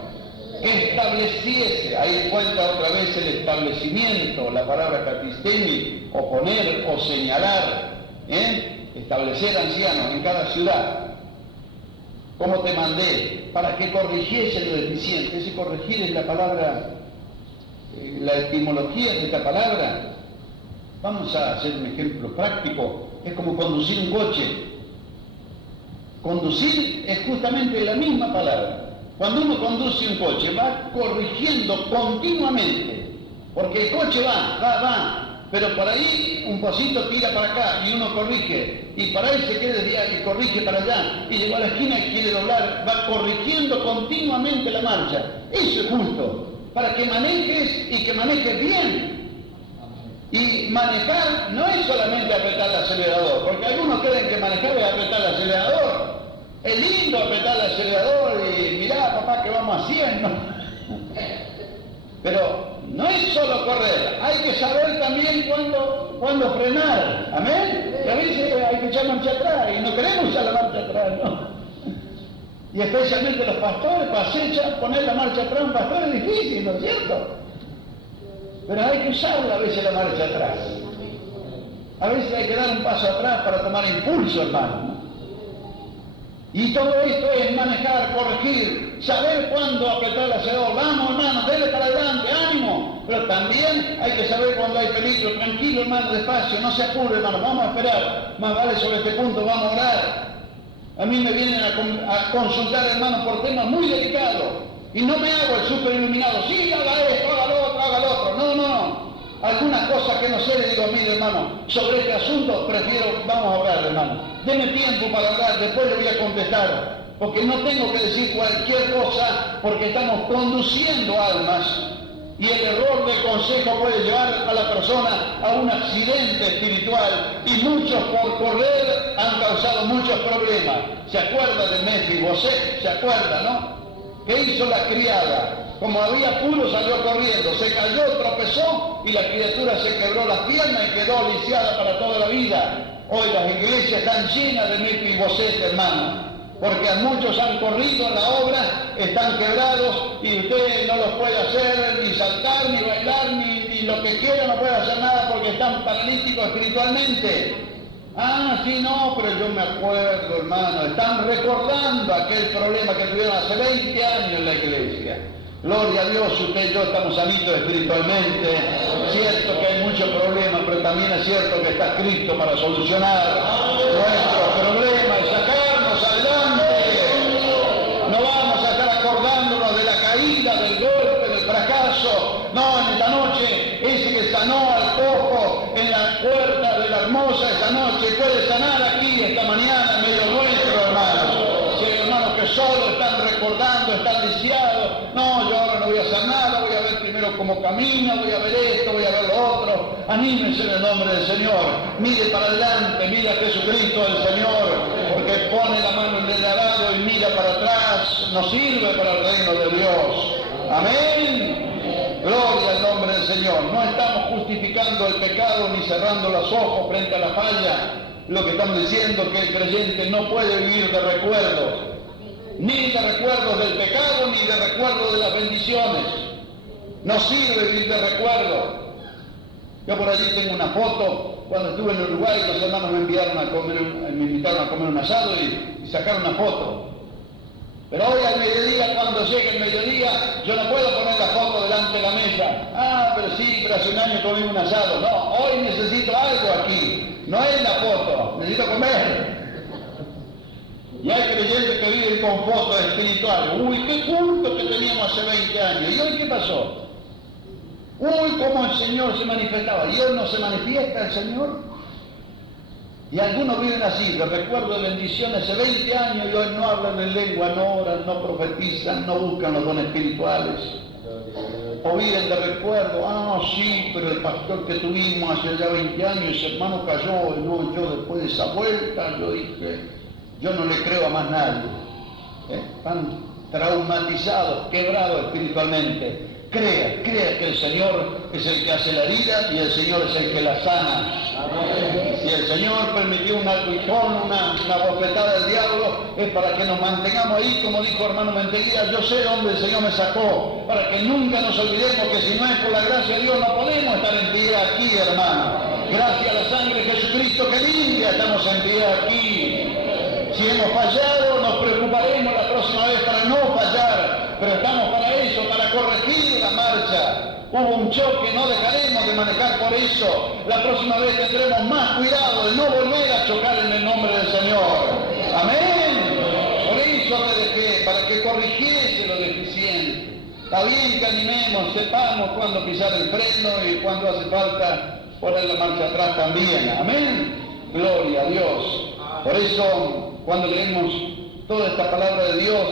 Que estableciese, ahí cuenta otra vez el establecimiento, la palabra catistemi, o poner o señalar, establecer ancianos en cada ciudad. como te mandé, para que corrigiese lo deficiente. Ese corregir es la palabra, la etimología de esta palabra. Vamos a hacer un ejemplo práctico. Es como conducir un coche. Conducir es justamente la misma palabra. Cuando uno conduce un coche, va corrigiendo continuamente, porque el coche va, pero por ahí un pocito tira para acá y uno corrige, y para ahí se quiere desviar y corrige para allá, y llegó a la esquina y quiere doblar, va corrigiendo continuamente la marcha. Eso es justo, para que manejes y que manejes bien. Y manejar no es solamente apretar el acelerador, porque algunos creen que manejar es apretar el acelerador. Es lindo apretar el acelerador y mirá, papá, que vamos a 100, ¿no? Pero no es solo correr, hay que saber también cuándo frenar, ¿amén? Y a veces hay que echar marcha atrás y no queremos echar la marcha atrás, ¿no? Y especialmente los pastores, para poner la marcha atrás a un pastor es difícil, ¿no es cierto? Pero hay que usarla a veces la marcha atrás. A veces hay que dar un paso atrás para tomar impulso, hermano, ¿no? Y todo esto es manejar, corregir, saber cuándo apretar el acelerador. Vamos, hermano, dele para adelante, ánimo. Pero también hay que saber cuándo hay peligro. Tranquilo, hermano, despacio, no se apure, hermano, vamos a esperar. Más vale sobre este punto, vamos a orar. A mí me vienen a consultar, hermano, por temas muy delicados. Y no me hago el súper iluminado. Sí, haga esto, haga lo otro, haga lo otro. No. Algunas cosas que no sé, le digo, mire, hermano, sobre este asunto prefiero, vamos a hablar, hermano. Deme tiempo para hablar, después le voy a contestar. Porque no tengo que decir cualquier cosa, porque estamos conduciendo almas. Y el error del consejo puede llevar a la persona a un accidente espiritual. Y muchos por correr han causado muchos problemas. ¿Se acuerda de Mefibosé? ¿Se acuerda, no? ¿Qué hizo la criada? Como había apuro, salió corriendo, se cayó, tropezó y la criatura se quebró las piernas y quedó lisiada para toda la vida. Hoy las iglesias están llenas de Mefibosé, hermano, porque a muchos han corrido en la obra, están quebrados y usted no los puede hacer ni saltar, ni bailar, ni lo que quiera, no puede hacer nada porque están paralíticos espiritualmente. Ah, sí, no, pero yo me acuerdo, hermano, están recordando aquel problema que tuvieron hace 20 años en la iglesia. Gloria a Dios, usted y yo estamos sanitos espiritualmente. Cierto que hay muchos problemas, pero también es cierto que está Cristo para solucionar nuestros problemas y sacarnos adelante. No vamos a estar acordándonos de la caída, del golpe, del fracaso. No, en esta noche, ese que sanó al cojo en la puerta de la hermosa esta noche, puede sanar aquí esta mañana en medio nuestro, hermanos. Si hay hermanos que solo están recordando, están lisiados, no, yo ahora no voy a hacer nada, voy a ver primero cómo camina, voy a ver esto, voy a ver lo otro. Anímense en el nombre del Señor, mire para adelante, mire a Jesucristo el Señor, porque pone la mano en el arado y mira para atrás, nos sirve para el reino de Dios. Amén. Gloria al nombre del Señor. No estamos justificando el pecado ni cerrando los ojos frente a la falla. Lo que estamos diciendo es que el creyente no puede vivir de recuerdos, ni de recuerdos del pecado, ni de recuerdos de las bendiciones. No sirve vivir de recuerdos. Yo por allí tengo una foto, cuando estuve en Uruguay, los hermanos me invitaron a comer un asado y sacaron una foto. Pero hoy al mediodía, cuando llegue el mediodía, yo no puedo poner la foto delante de la mesa. Ah, pero sí, pero hace un año comí un asado. No, hoy necesito algo aquí. No es la foto, necesito comer. Y hay creyentes que viven con fotos espirituales. Uy, qué culto que teníamos hace 20 años. ¿Y hoy qué pasó? Uy, cómo el Señor se manifestaba. ¿Y hoy no se manifiesta el Señor? Y algunos viven así, de recuerdo de bendiciones hace 20 años y hoy no hablan en lengua, no oran, no profetizan, no buscan los dones espirituales. O viven de recuerdo, ah, sí, pero el pastor que tuvimos hace ya 20 años, ese hermano cayó, y no, yo después de esa vuelta, yo dije, yo no le creo a más nadie. Están traumatizados, quebrados espiritualmente. Crea que el Señor es el que hace la herida y el Señor es el que la sana. Si el Señor permitió un aguijón, una bofetada del diablo, es para que nos mantengamos ahí, como dijo hermano Menteguía, yo sé dónde el Señor me sacó, para que nunca nos olvidemos que si no es por la gracia de Dios no podemos estar en pie aquí, hermano. Gracias a la sangre de Jesucristo que limpia, estamos en pie aquí. Si hemos fallado, nos preocuparemos la próxima vez para no fallar, pero estamos para eso, para corregir la marcha. Hubo un choque, no dejaremos de manejar por eso. La próxima vez tendremos más cuidado de no volver a chocar en el nombre del Señor. Amén. Por eso te dejé, para que corrigiese lo deficiente. Está bien que animemos, sepamos cuándo pisar el freno y cuándo hace falta poner la marcha atrás también. Amén. Gloria a Dios. Por eso, cuando leemos toda esta palabra de Dios,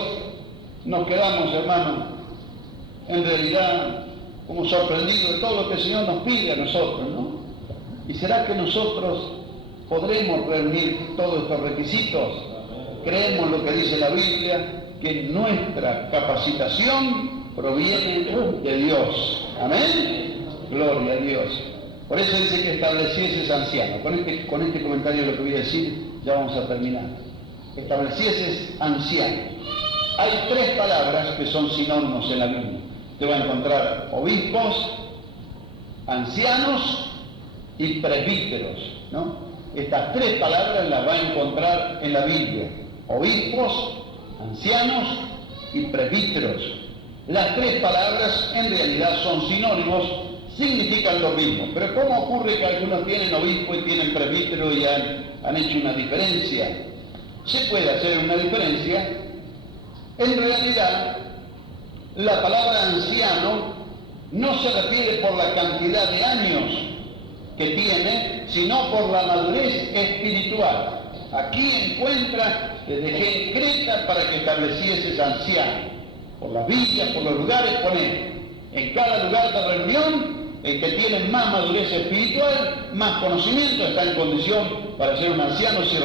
nos quedamos, hermanos, en realidad, como sorprendidos de todo lo que el Señor nos pide a nosotros, ¿no? ¿Y será que nosotros podremos reunir todos estos requisitos? Creemos lo que dice la Biblia, que nuestra capacitación proviene de Dios. Amén. Gloria a Dios. Por eso dice que estableciese anciano. Con este comentario lo que voy a decir, ya vamos a terminar. Estableciese anciano. Hay 3 palabras que son sinónimos en la Biblia. Te va a encontrar obispos, ancianos y presbíteros, ¿no? Estas 3 palabras las va a encontrar en la Biblia. Obispos, ancianos y presbíteros. Las 3 palabras en realidad son sinónimos, significan lo mismo. Pero ¿cómo ocurre que algunos tienen obispo y tienen presbítero y han hecho una diferencia? Se puede hacer una diferencia. En realidad, la palabra anciano no se refiere por la cantidad de años que tiene, sino por la madurez espiritual. Aquí encuentra, te dejé en Creta para que establecieses anciano. Por las villas, por los lugares, poné. En cada lugar de reunión, el que tiene más madurez espiritual, más conocimiento, está en condición para ser un anciano si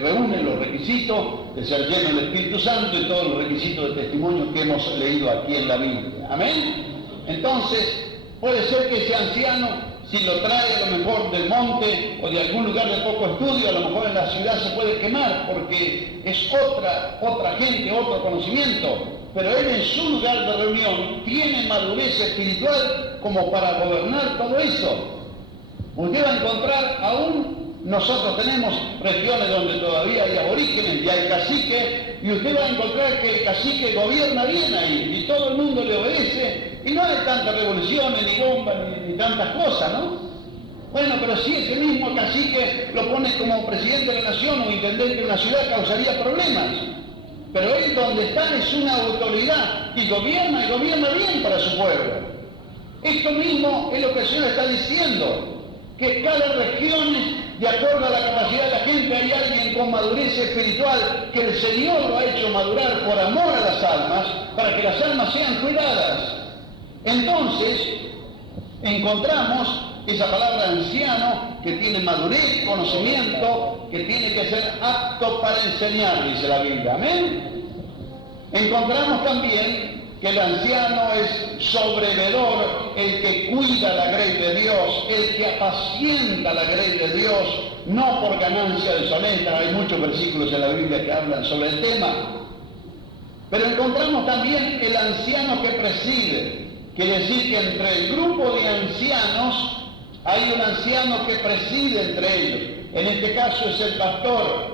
reúne los requisitos de ser lleno del Espíritu Santo y todos los requisitos de testimonio que hemos leído aquí en la Biblia. Amén. Entonces, puede ser que ese anciano, si lo trae a lo mejor del monte o de algún lugar de poco estudio, a lo mejor en la ciudad se puede quemar porque es otra gente, otro conocimiento. Pero él en su lugar de reunión tiene madurez espiritual como para gobernar todo eso. Usted va a encontrar aún, nosotros tenemos regiones donde todavía hay aborígenes y hay caciques, y usted va a encontrar que el cacique gobierna bien ahí, y todo el mundo le obedece, y no hay tantas revoluciones, ni bombas, ni tantas cosas, ¿no? Bueno, pero si ese mismo cacique lo pone como presidente de la nación o intendente de una ciudad, causaría problemas. Pero él donde está es una autoridad y gobierna bien para su pueblo. Esto mismo es lo que el Señor está diciendo, que cada región, de acuerdo a la capacidad de la gente, hay alguien con madurez espiritual que el Señor lo ha hecho madurar por amor a las almas, para que las almas sean cuidadas. Entonces, encontramos esa palabra anciano que tiene madurez, conocimiento, que tiene que ser apto para enseñar, dice la Biblia. Amén. Encontramos también que el anciano es sobrevedor, el que cuida la grey de Dios, el que apacienta la grey de Dios, no por ganancia deshonesta. Hay muchos versículos en la Biblia que hablan sobre el tema. Pero encontramos también el anciano que preside. Quiere decir que entre el grupo de ancianos hay un anciano que preside entre ellos. En este caso es el pastor.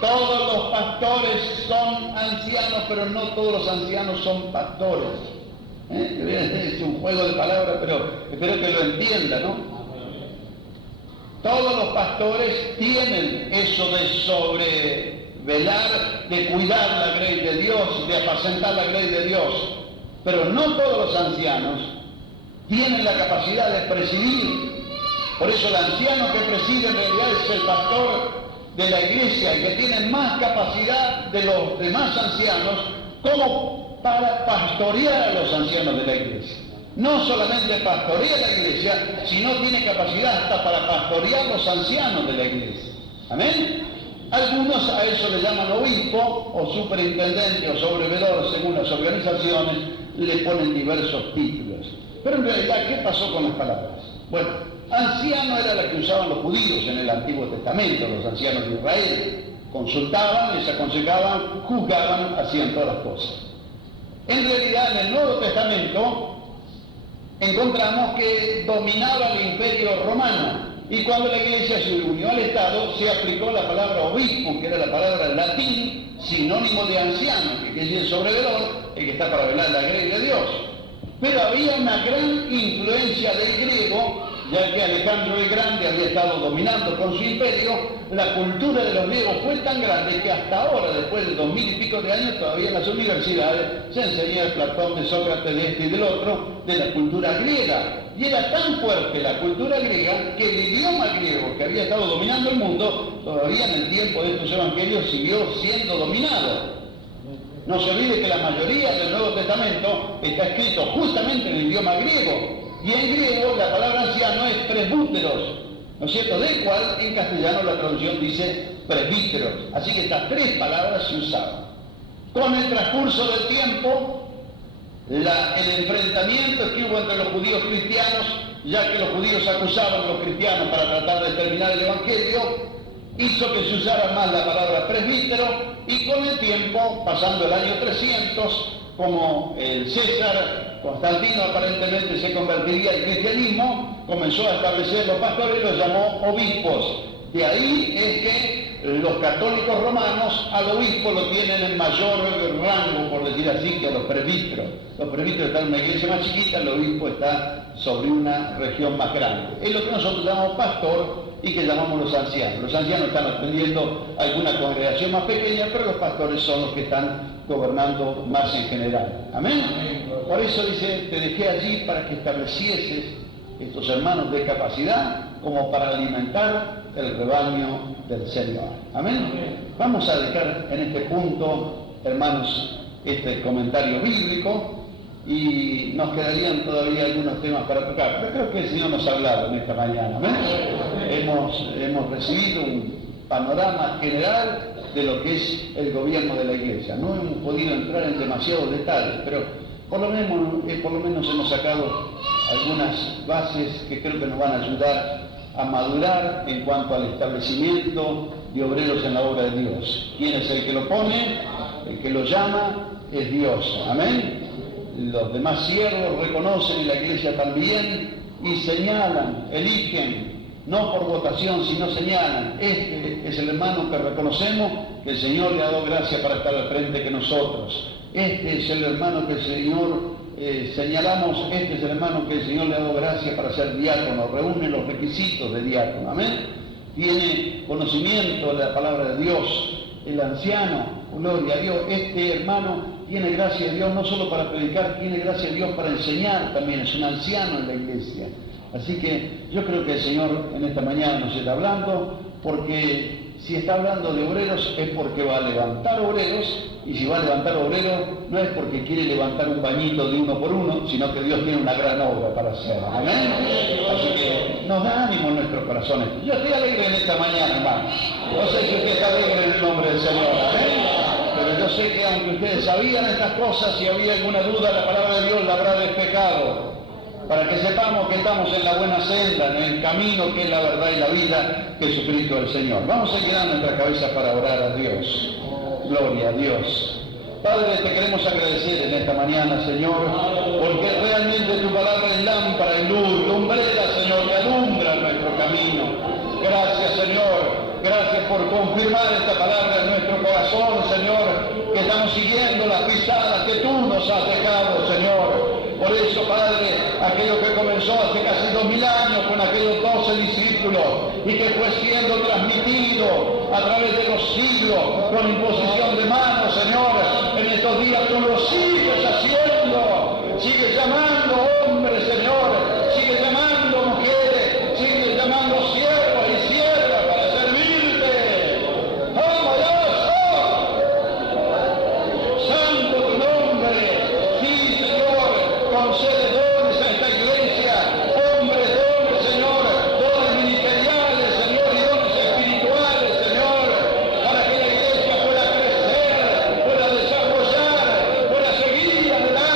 Todos los pastores son ancianos, pero no todos los ancianos son pastores. Es un juego de palabras, pero espero que lo entienda, ¿no? Todos los pastores tienen eso de sobrevelar, de cuidar la grey de Dios, de apacentar la grey de Dios. Pero no todos los ancianos tienen la capacidad de presidir. Por eso el anciano que preside en realidad es el pastor de la iglesia y que tiene más capacidad de los demás ancianos como para pastorear a los ancianos de la iglesia. No solamente pastorea la iglesia, sino tiene capacidad hasta para pastorear los ancianos de la iglesia. Amén. Algunos a eso le llaman obispo o superintendente o sobrevedor, según las organizaciones, le ponen diversos títulos. Pero en realidad, ¿qué pasó con las palabras? Bueno, anciano era la que usaban los judíos en el Antiguo Testamento, los ancianos de Israel. Consultaban, les aconsejaban, juzgaban, hacían todas las cosas. En realidad, en el Nuevo Testamento encontramos que dominaba el Imperio Romano Y cuando la iglesia se unió al Estado, se aplicó la palabra obispo, que era la palabra en latín, sinónimo de anciano, que quiere decir sobrevelador, el que está para velar la grey de Dios. Pero había una gran influencia del griego, ya que Alejandro el Grande había estado dominando con su imperio. La cultura de los griegos fue tan grande que hasta ahora, después de 2000 y pico de años, todavía en las universidades se enseña de Platón, de Sócrates, de este y del otro, de la cultura griega. Y era tan fuerte la cultura griega que el idioma griego que había estado dominando el mundo, todavía en el tiempo de estos evangelios siguió siendo dominado. No se olvide que la mayoría del Nuevo Testamento está escrito justamente en el idioma griego. Y en griego la palabra anciano es presbúteros, ¿no es cierto? Del cual en castellano la traducción dice presbíteros. Así que estas tres palabras se usaban. Con el transcurso del tiempo, el enfrentamiento que hubo entre los judíos cristianos, ya que los judíos acusaban a los cristianos para tratar de terminar el evangelio, hizo que se usara más la palabra presbítero, y con el tiempo, pasando el año 300, como el César Constantino aparentemente se convertiría al cristianismo, comenzó a establecer los pastores y los llamó obispos. De ahí es que los católicos romanos al obispo lo tienen en mayor rango, por decir así, que a los presbíteros. Los presbíteros están en una iglesia más chiquita, el obispo está sobre una región más grande. Es lo que nosotros llamamos pastor y que llamamos los ancianos. Los ancianos están atendiendo a alguna congregación más pequeña, pero los pastores son los que están gobernando más en general. ¿Amén? Por eso dice, te dejé allí para que establecieses estos hermanos de capacidad como para alimentar el rebaño del Señor. ¿Amén? Vamos a dejar en este punto, hermanos, este comentario bíblico, y nos quedarían todavía algunos temas para tocar, pero creo que el Señor nos ha hablado en esta mañana. ¿Amén? Hemos recibido un panorama general de lo que es el gobierno de la iglesia. No hemos podido entrar en demasiados detalles, pero por lo menos hemos sacado algunas bases que creo que nos van a ayudar a madurar en cuanto al establecimiento de obreros en la obra de Dios. ¿Quién es el que lo pone? El que lo llama es Dios. Amén. Los demás siervos reconocen, y la iglesia también, y señalan, eligen, no por votación, sino señalan. Este es el hermano que reconocemos que el Señor le ha dado gracia para estar al frente que nosotros. Este es el hermano que el Señor señalamos, este es el hermano que el Señor le ha dado gracia para ser diácono, reúne los requisitos de diácono. Amén. Tiene conocimiento de la palabra de Dios. El anciano, gloria a Dios, este hermano tiene gracia de Dios no solo para predicar, tiene gracia de Dios para enseñar también, es un anciano en la iglesia. Así que yo creo que el Señor en esta mañana nos está hablando, porque si está hablando de obreros es porque va a levantar obreros, y si va a levantar obreros no es porque quiere levantar un bañito de uno por uno, sino que Dios tiene una gran obra para hacer. Amén. Así que nos da ánimo en nuestros corazones. Yo estoy alegre en esta mañana, hermano. No sé si usted está alegre en el nombre del Señor. Amén. Pero yo sé que aunque ustedes sabían estas cosas, si había alguna duda, la palabra de Dios la habrá despejado, para que sepamos que estamos en la buena senda, en el camino que es la verdad y la vida, Jesucristo el Señor. Vamos a quedar nuestra cabeza para orar a Dios. Gloria a Dios. Padre, te queremos agradecer en esta mañana, Señor, porque realmente tu palabra es lámpara y luz, lumbrera, Señor, que alumbra nuestro camino. Gracias, Señor. Gracias por confirmar esta palabra en nuestro corazón, Señor, que estamos siguiendo las pisadas que tú nos has dejado, Señor. Por eso, Padre, aquello que comenzó hace casi 2000 años con aquellos 12 discípulos y que fue siendo transmitido a través de los siglos con imposición de manos, Señor, en estos días tú lo sigues haciendo. Sigues llamando hombres, Señor, sigues llamando mujeres, sigues llamando siervos y siervas para servirte. ¡Oh, Dios! ¡Oh! ¡Santo tu nombre! Sí, Señor, concede dones a esta iglesia, hombres, dones, Señor, dones ministeriales, Señor, y dones espirituales, Señor, para que la iglesia pueda crecer, pueda desarrollar, pueda seguir adelante.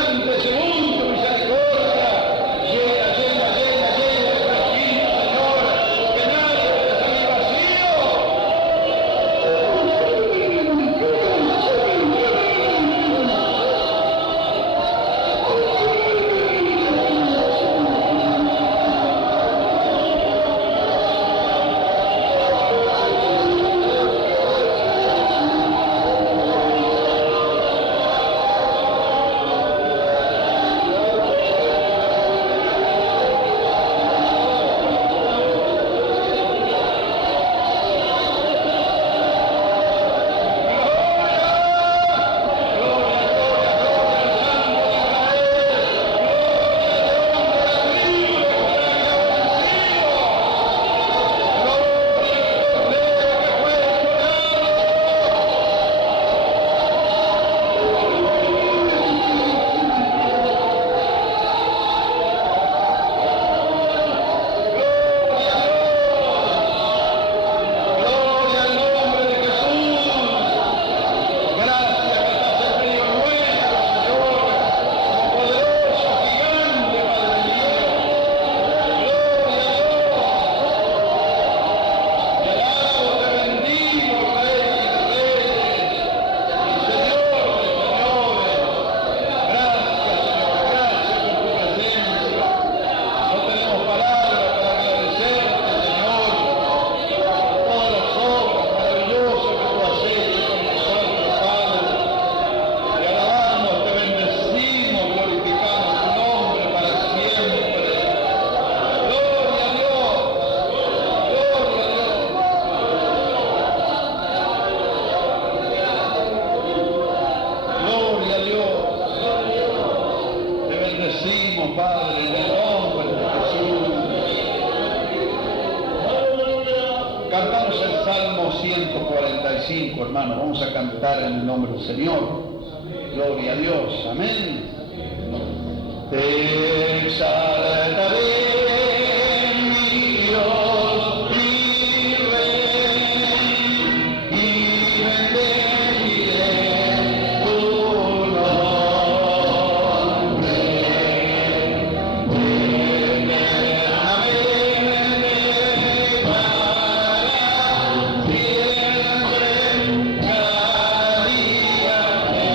5, hermano. Vamos a cantar en el nombre del Señor. Gloria a Dios. Amén. Te exaltaré, mi Dios, mi Rey, y bendeciré tu nombre. Eternamente para siempre, cada día te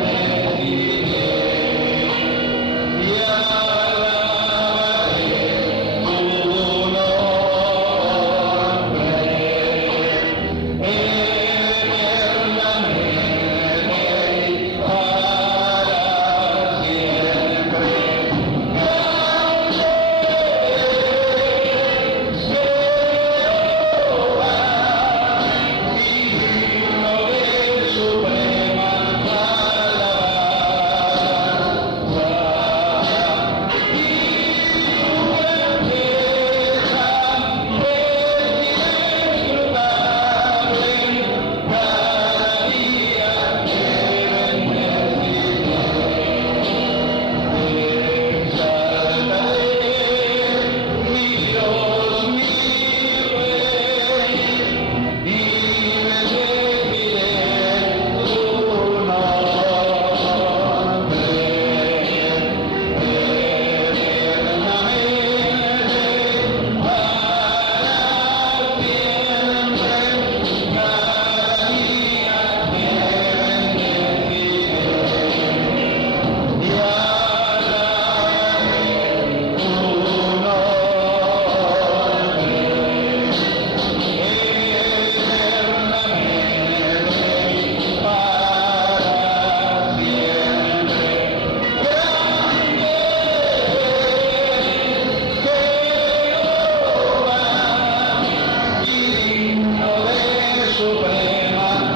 bendeciré. Y alabaré tu nombre eternamente para siempre. Himno de suprema alabanza.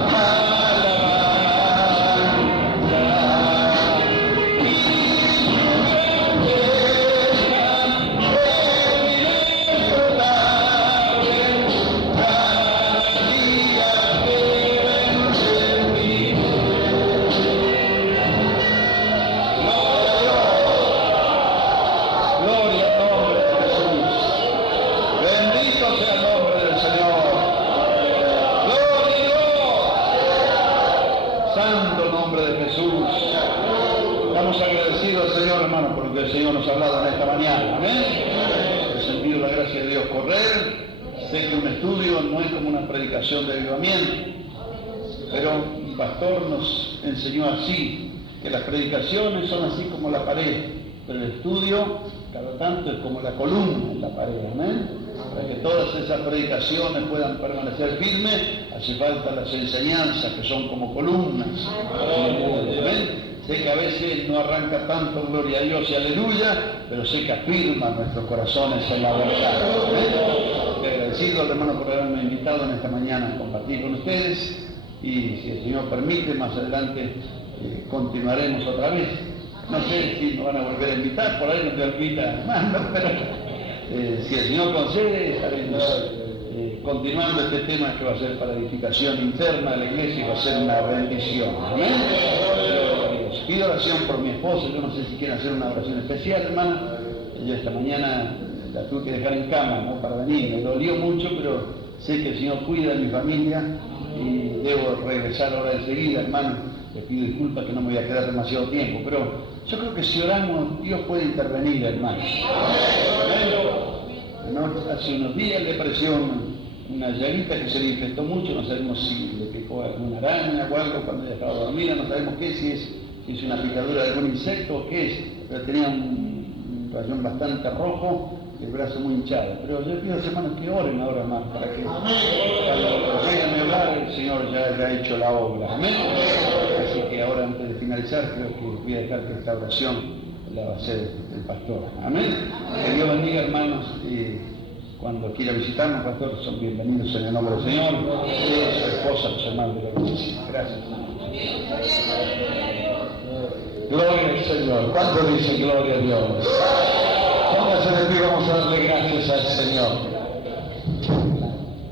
Gloria al nombre de Jesús. Bendito sea el nombre del Señor. Gloria a Dios. Santo nombre de Jesús. Estamos agradecidos al Señor, hermano, por lo que el Señor nos ha hablado en esta mañana. Amén. He sentido la gracia de Dios correr. Sé que un estudio no es como una predicación de avivamiento, pero un pastor nos enseñó así, que las predicaciones son así como la pared, pero el estudio cada tanto es como la columna en la pared. Amén. Para que todas esas predicaciones puedan permanecer firmes, hace falta las enseñanzas que son como columnas. Amén. Sé que a veces no arranca tanto gloria a Dios y aleluya, pero sé que afirma nuestros corazones en la verdad. Estoy agradecido al hermano por haberme invitado en esta mañana a compartir con ustedes, y si el Señor permite, más adelante continuaremos otra vez. No sé si nos van a volver a invitar, por ahí no te invitan más, ¿no? Pero si el Señor concede, estaremos continuando este tema que va a ser para edificación interna de la iglesia y va a ser una bendición. Amén. Pido oración por mi esposa. Yo no sé si quieren hacer una oración especial, hermana. Yo esta mañana la tuve que dejar en cama, ¿no?, para venir. Me dolió mucho, pero sé que el Señor cuida de mi familia y debo regresar ahora enseguida, hermano. Les pido disculpas que no me voy a quedar demasiado tiempo, pero yo creo que si oramos, Dios puede intervenir, hermano. Hace unos días le apareció una llaguita que se le infectó mucho, no sabemos si le picó alguna araña o algo cuando ella estaba dormida, no sabemos qué, si es una picadura de algún insecto o qué es, pero tenía un rayón bastante rojo y el brazo muy hinchado. Pero yo pido a los hermanos que oren ahora más, para que cuando lleguen a hablar, el Señor ya ha hecho la obra. Amén. Así que ahora, antes de finalizar, creo que voy a dejar que esta oración la va a hacer el pastor. Amén. Que Dios bendiga, hermanos. Cuando quiera visitarnos, pastor, son bienvenidos en el nombre del Señor. Y su esposa, los hermanos de la iglesia. Gracias. Gloria al Señor. ¿Cuánto dicen gloria a Dios? Pónganse de pie, vamos a darle gracias al Señor.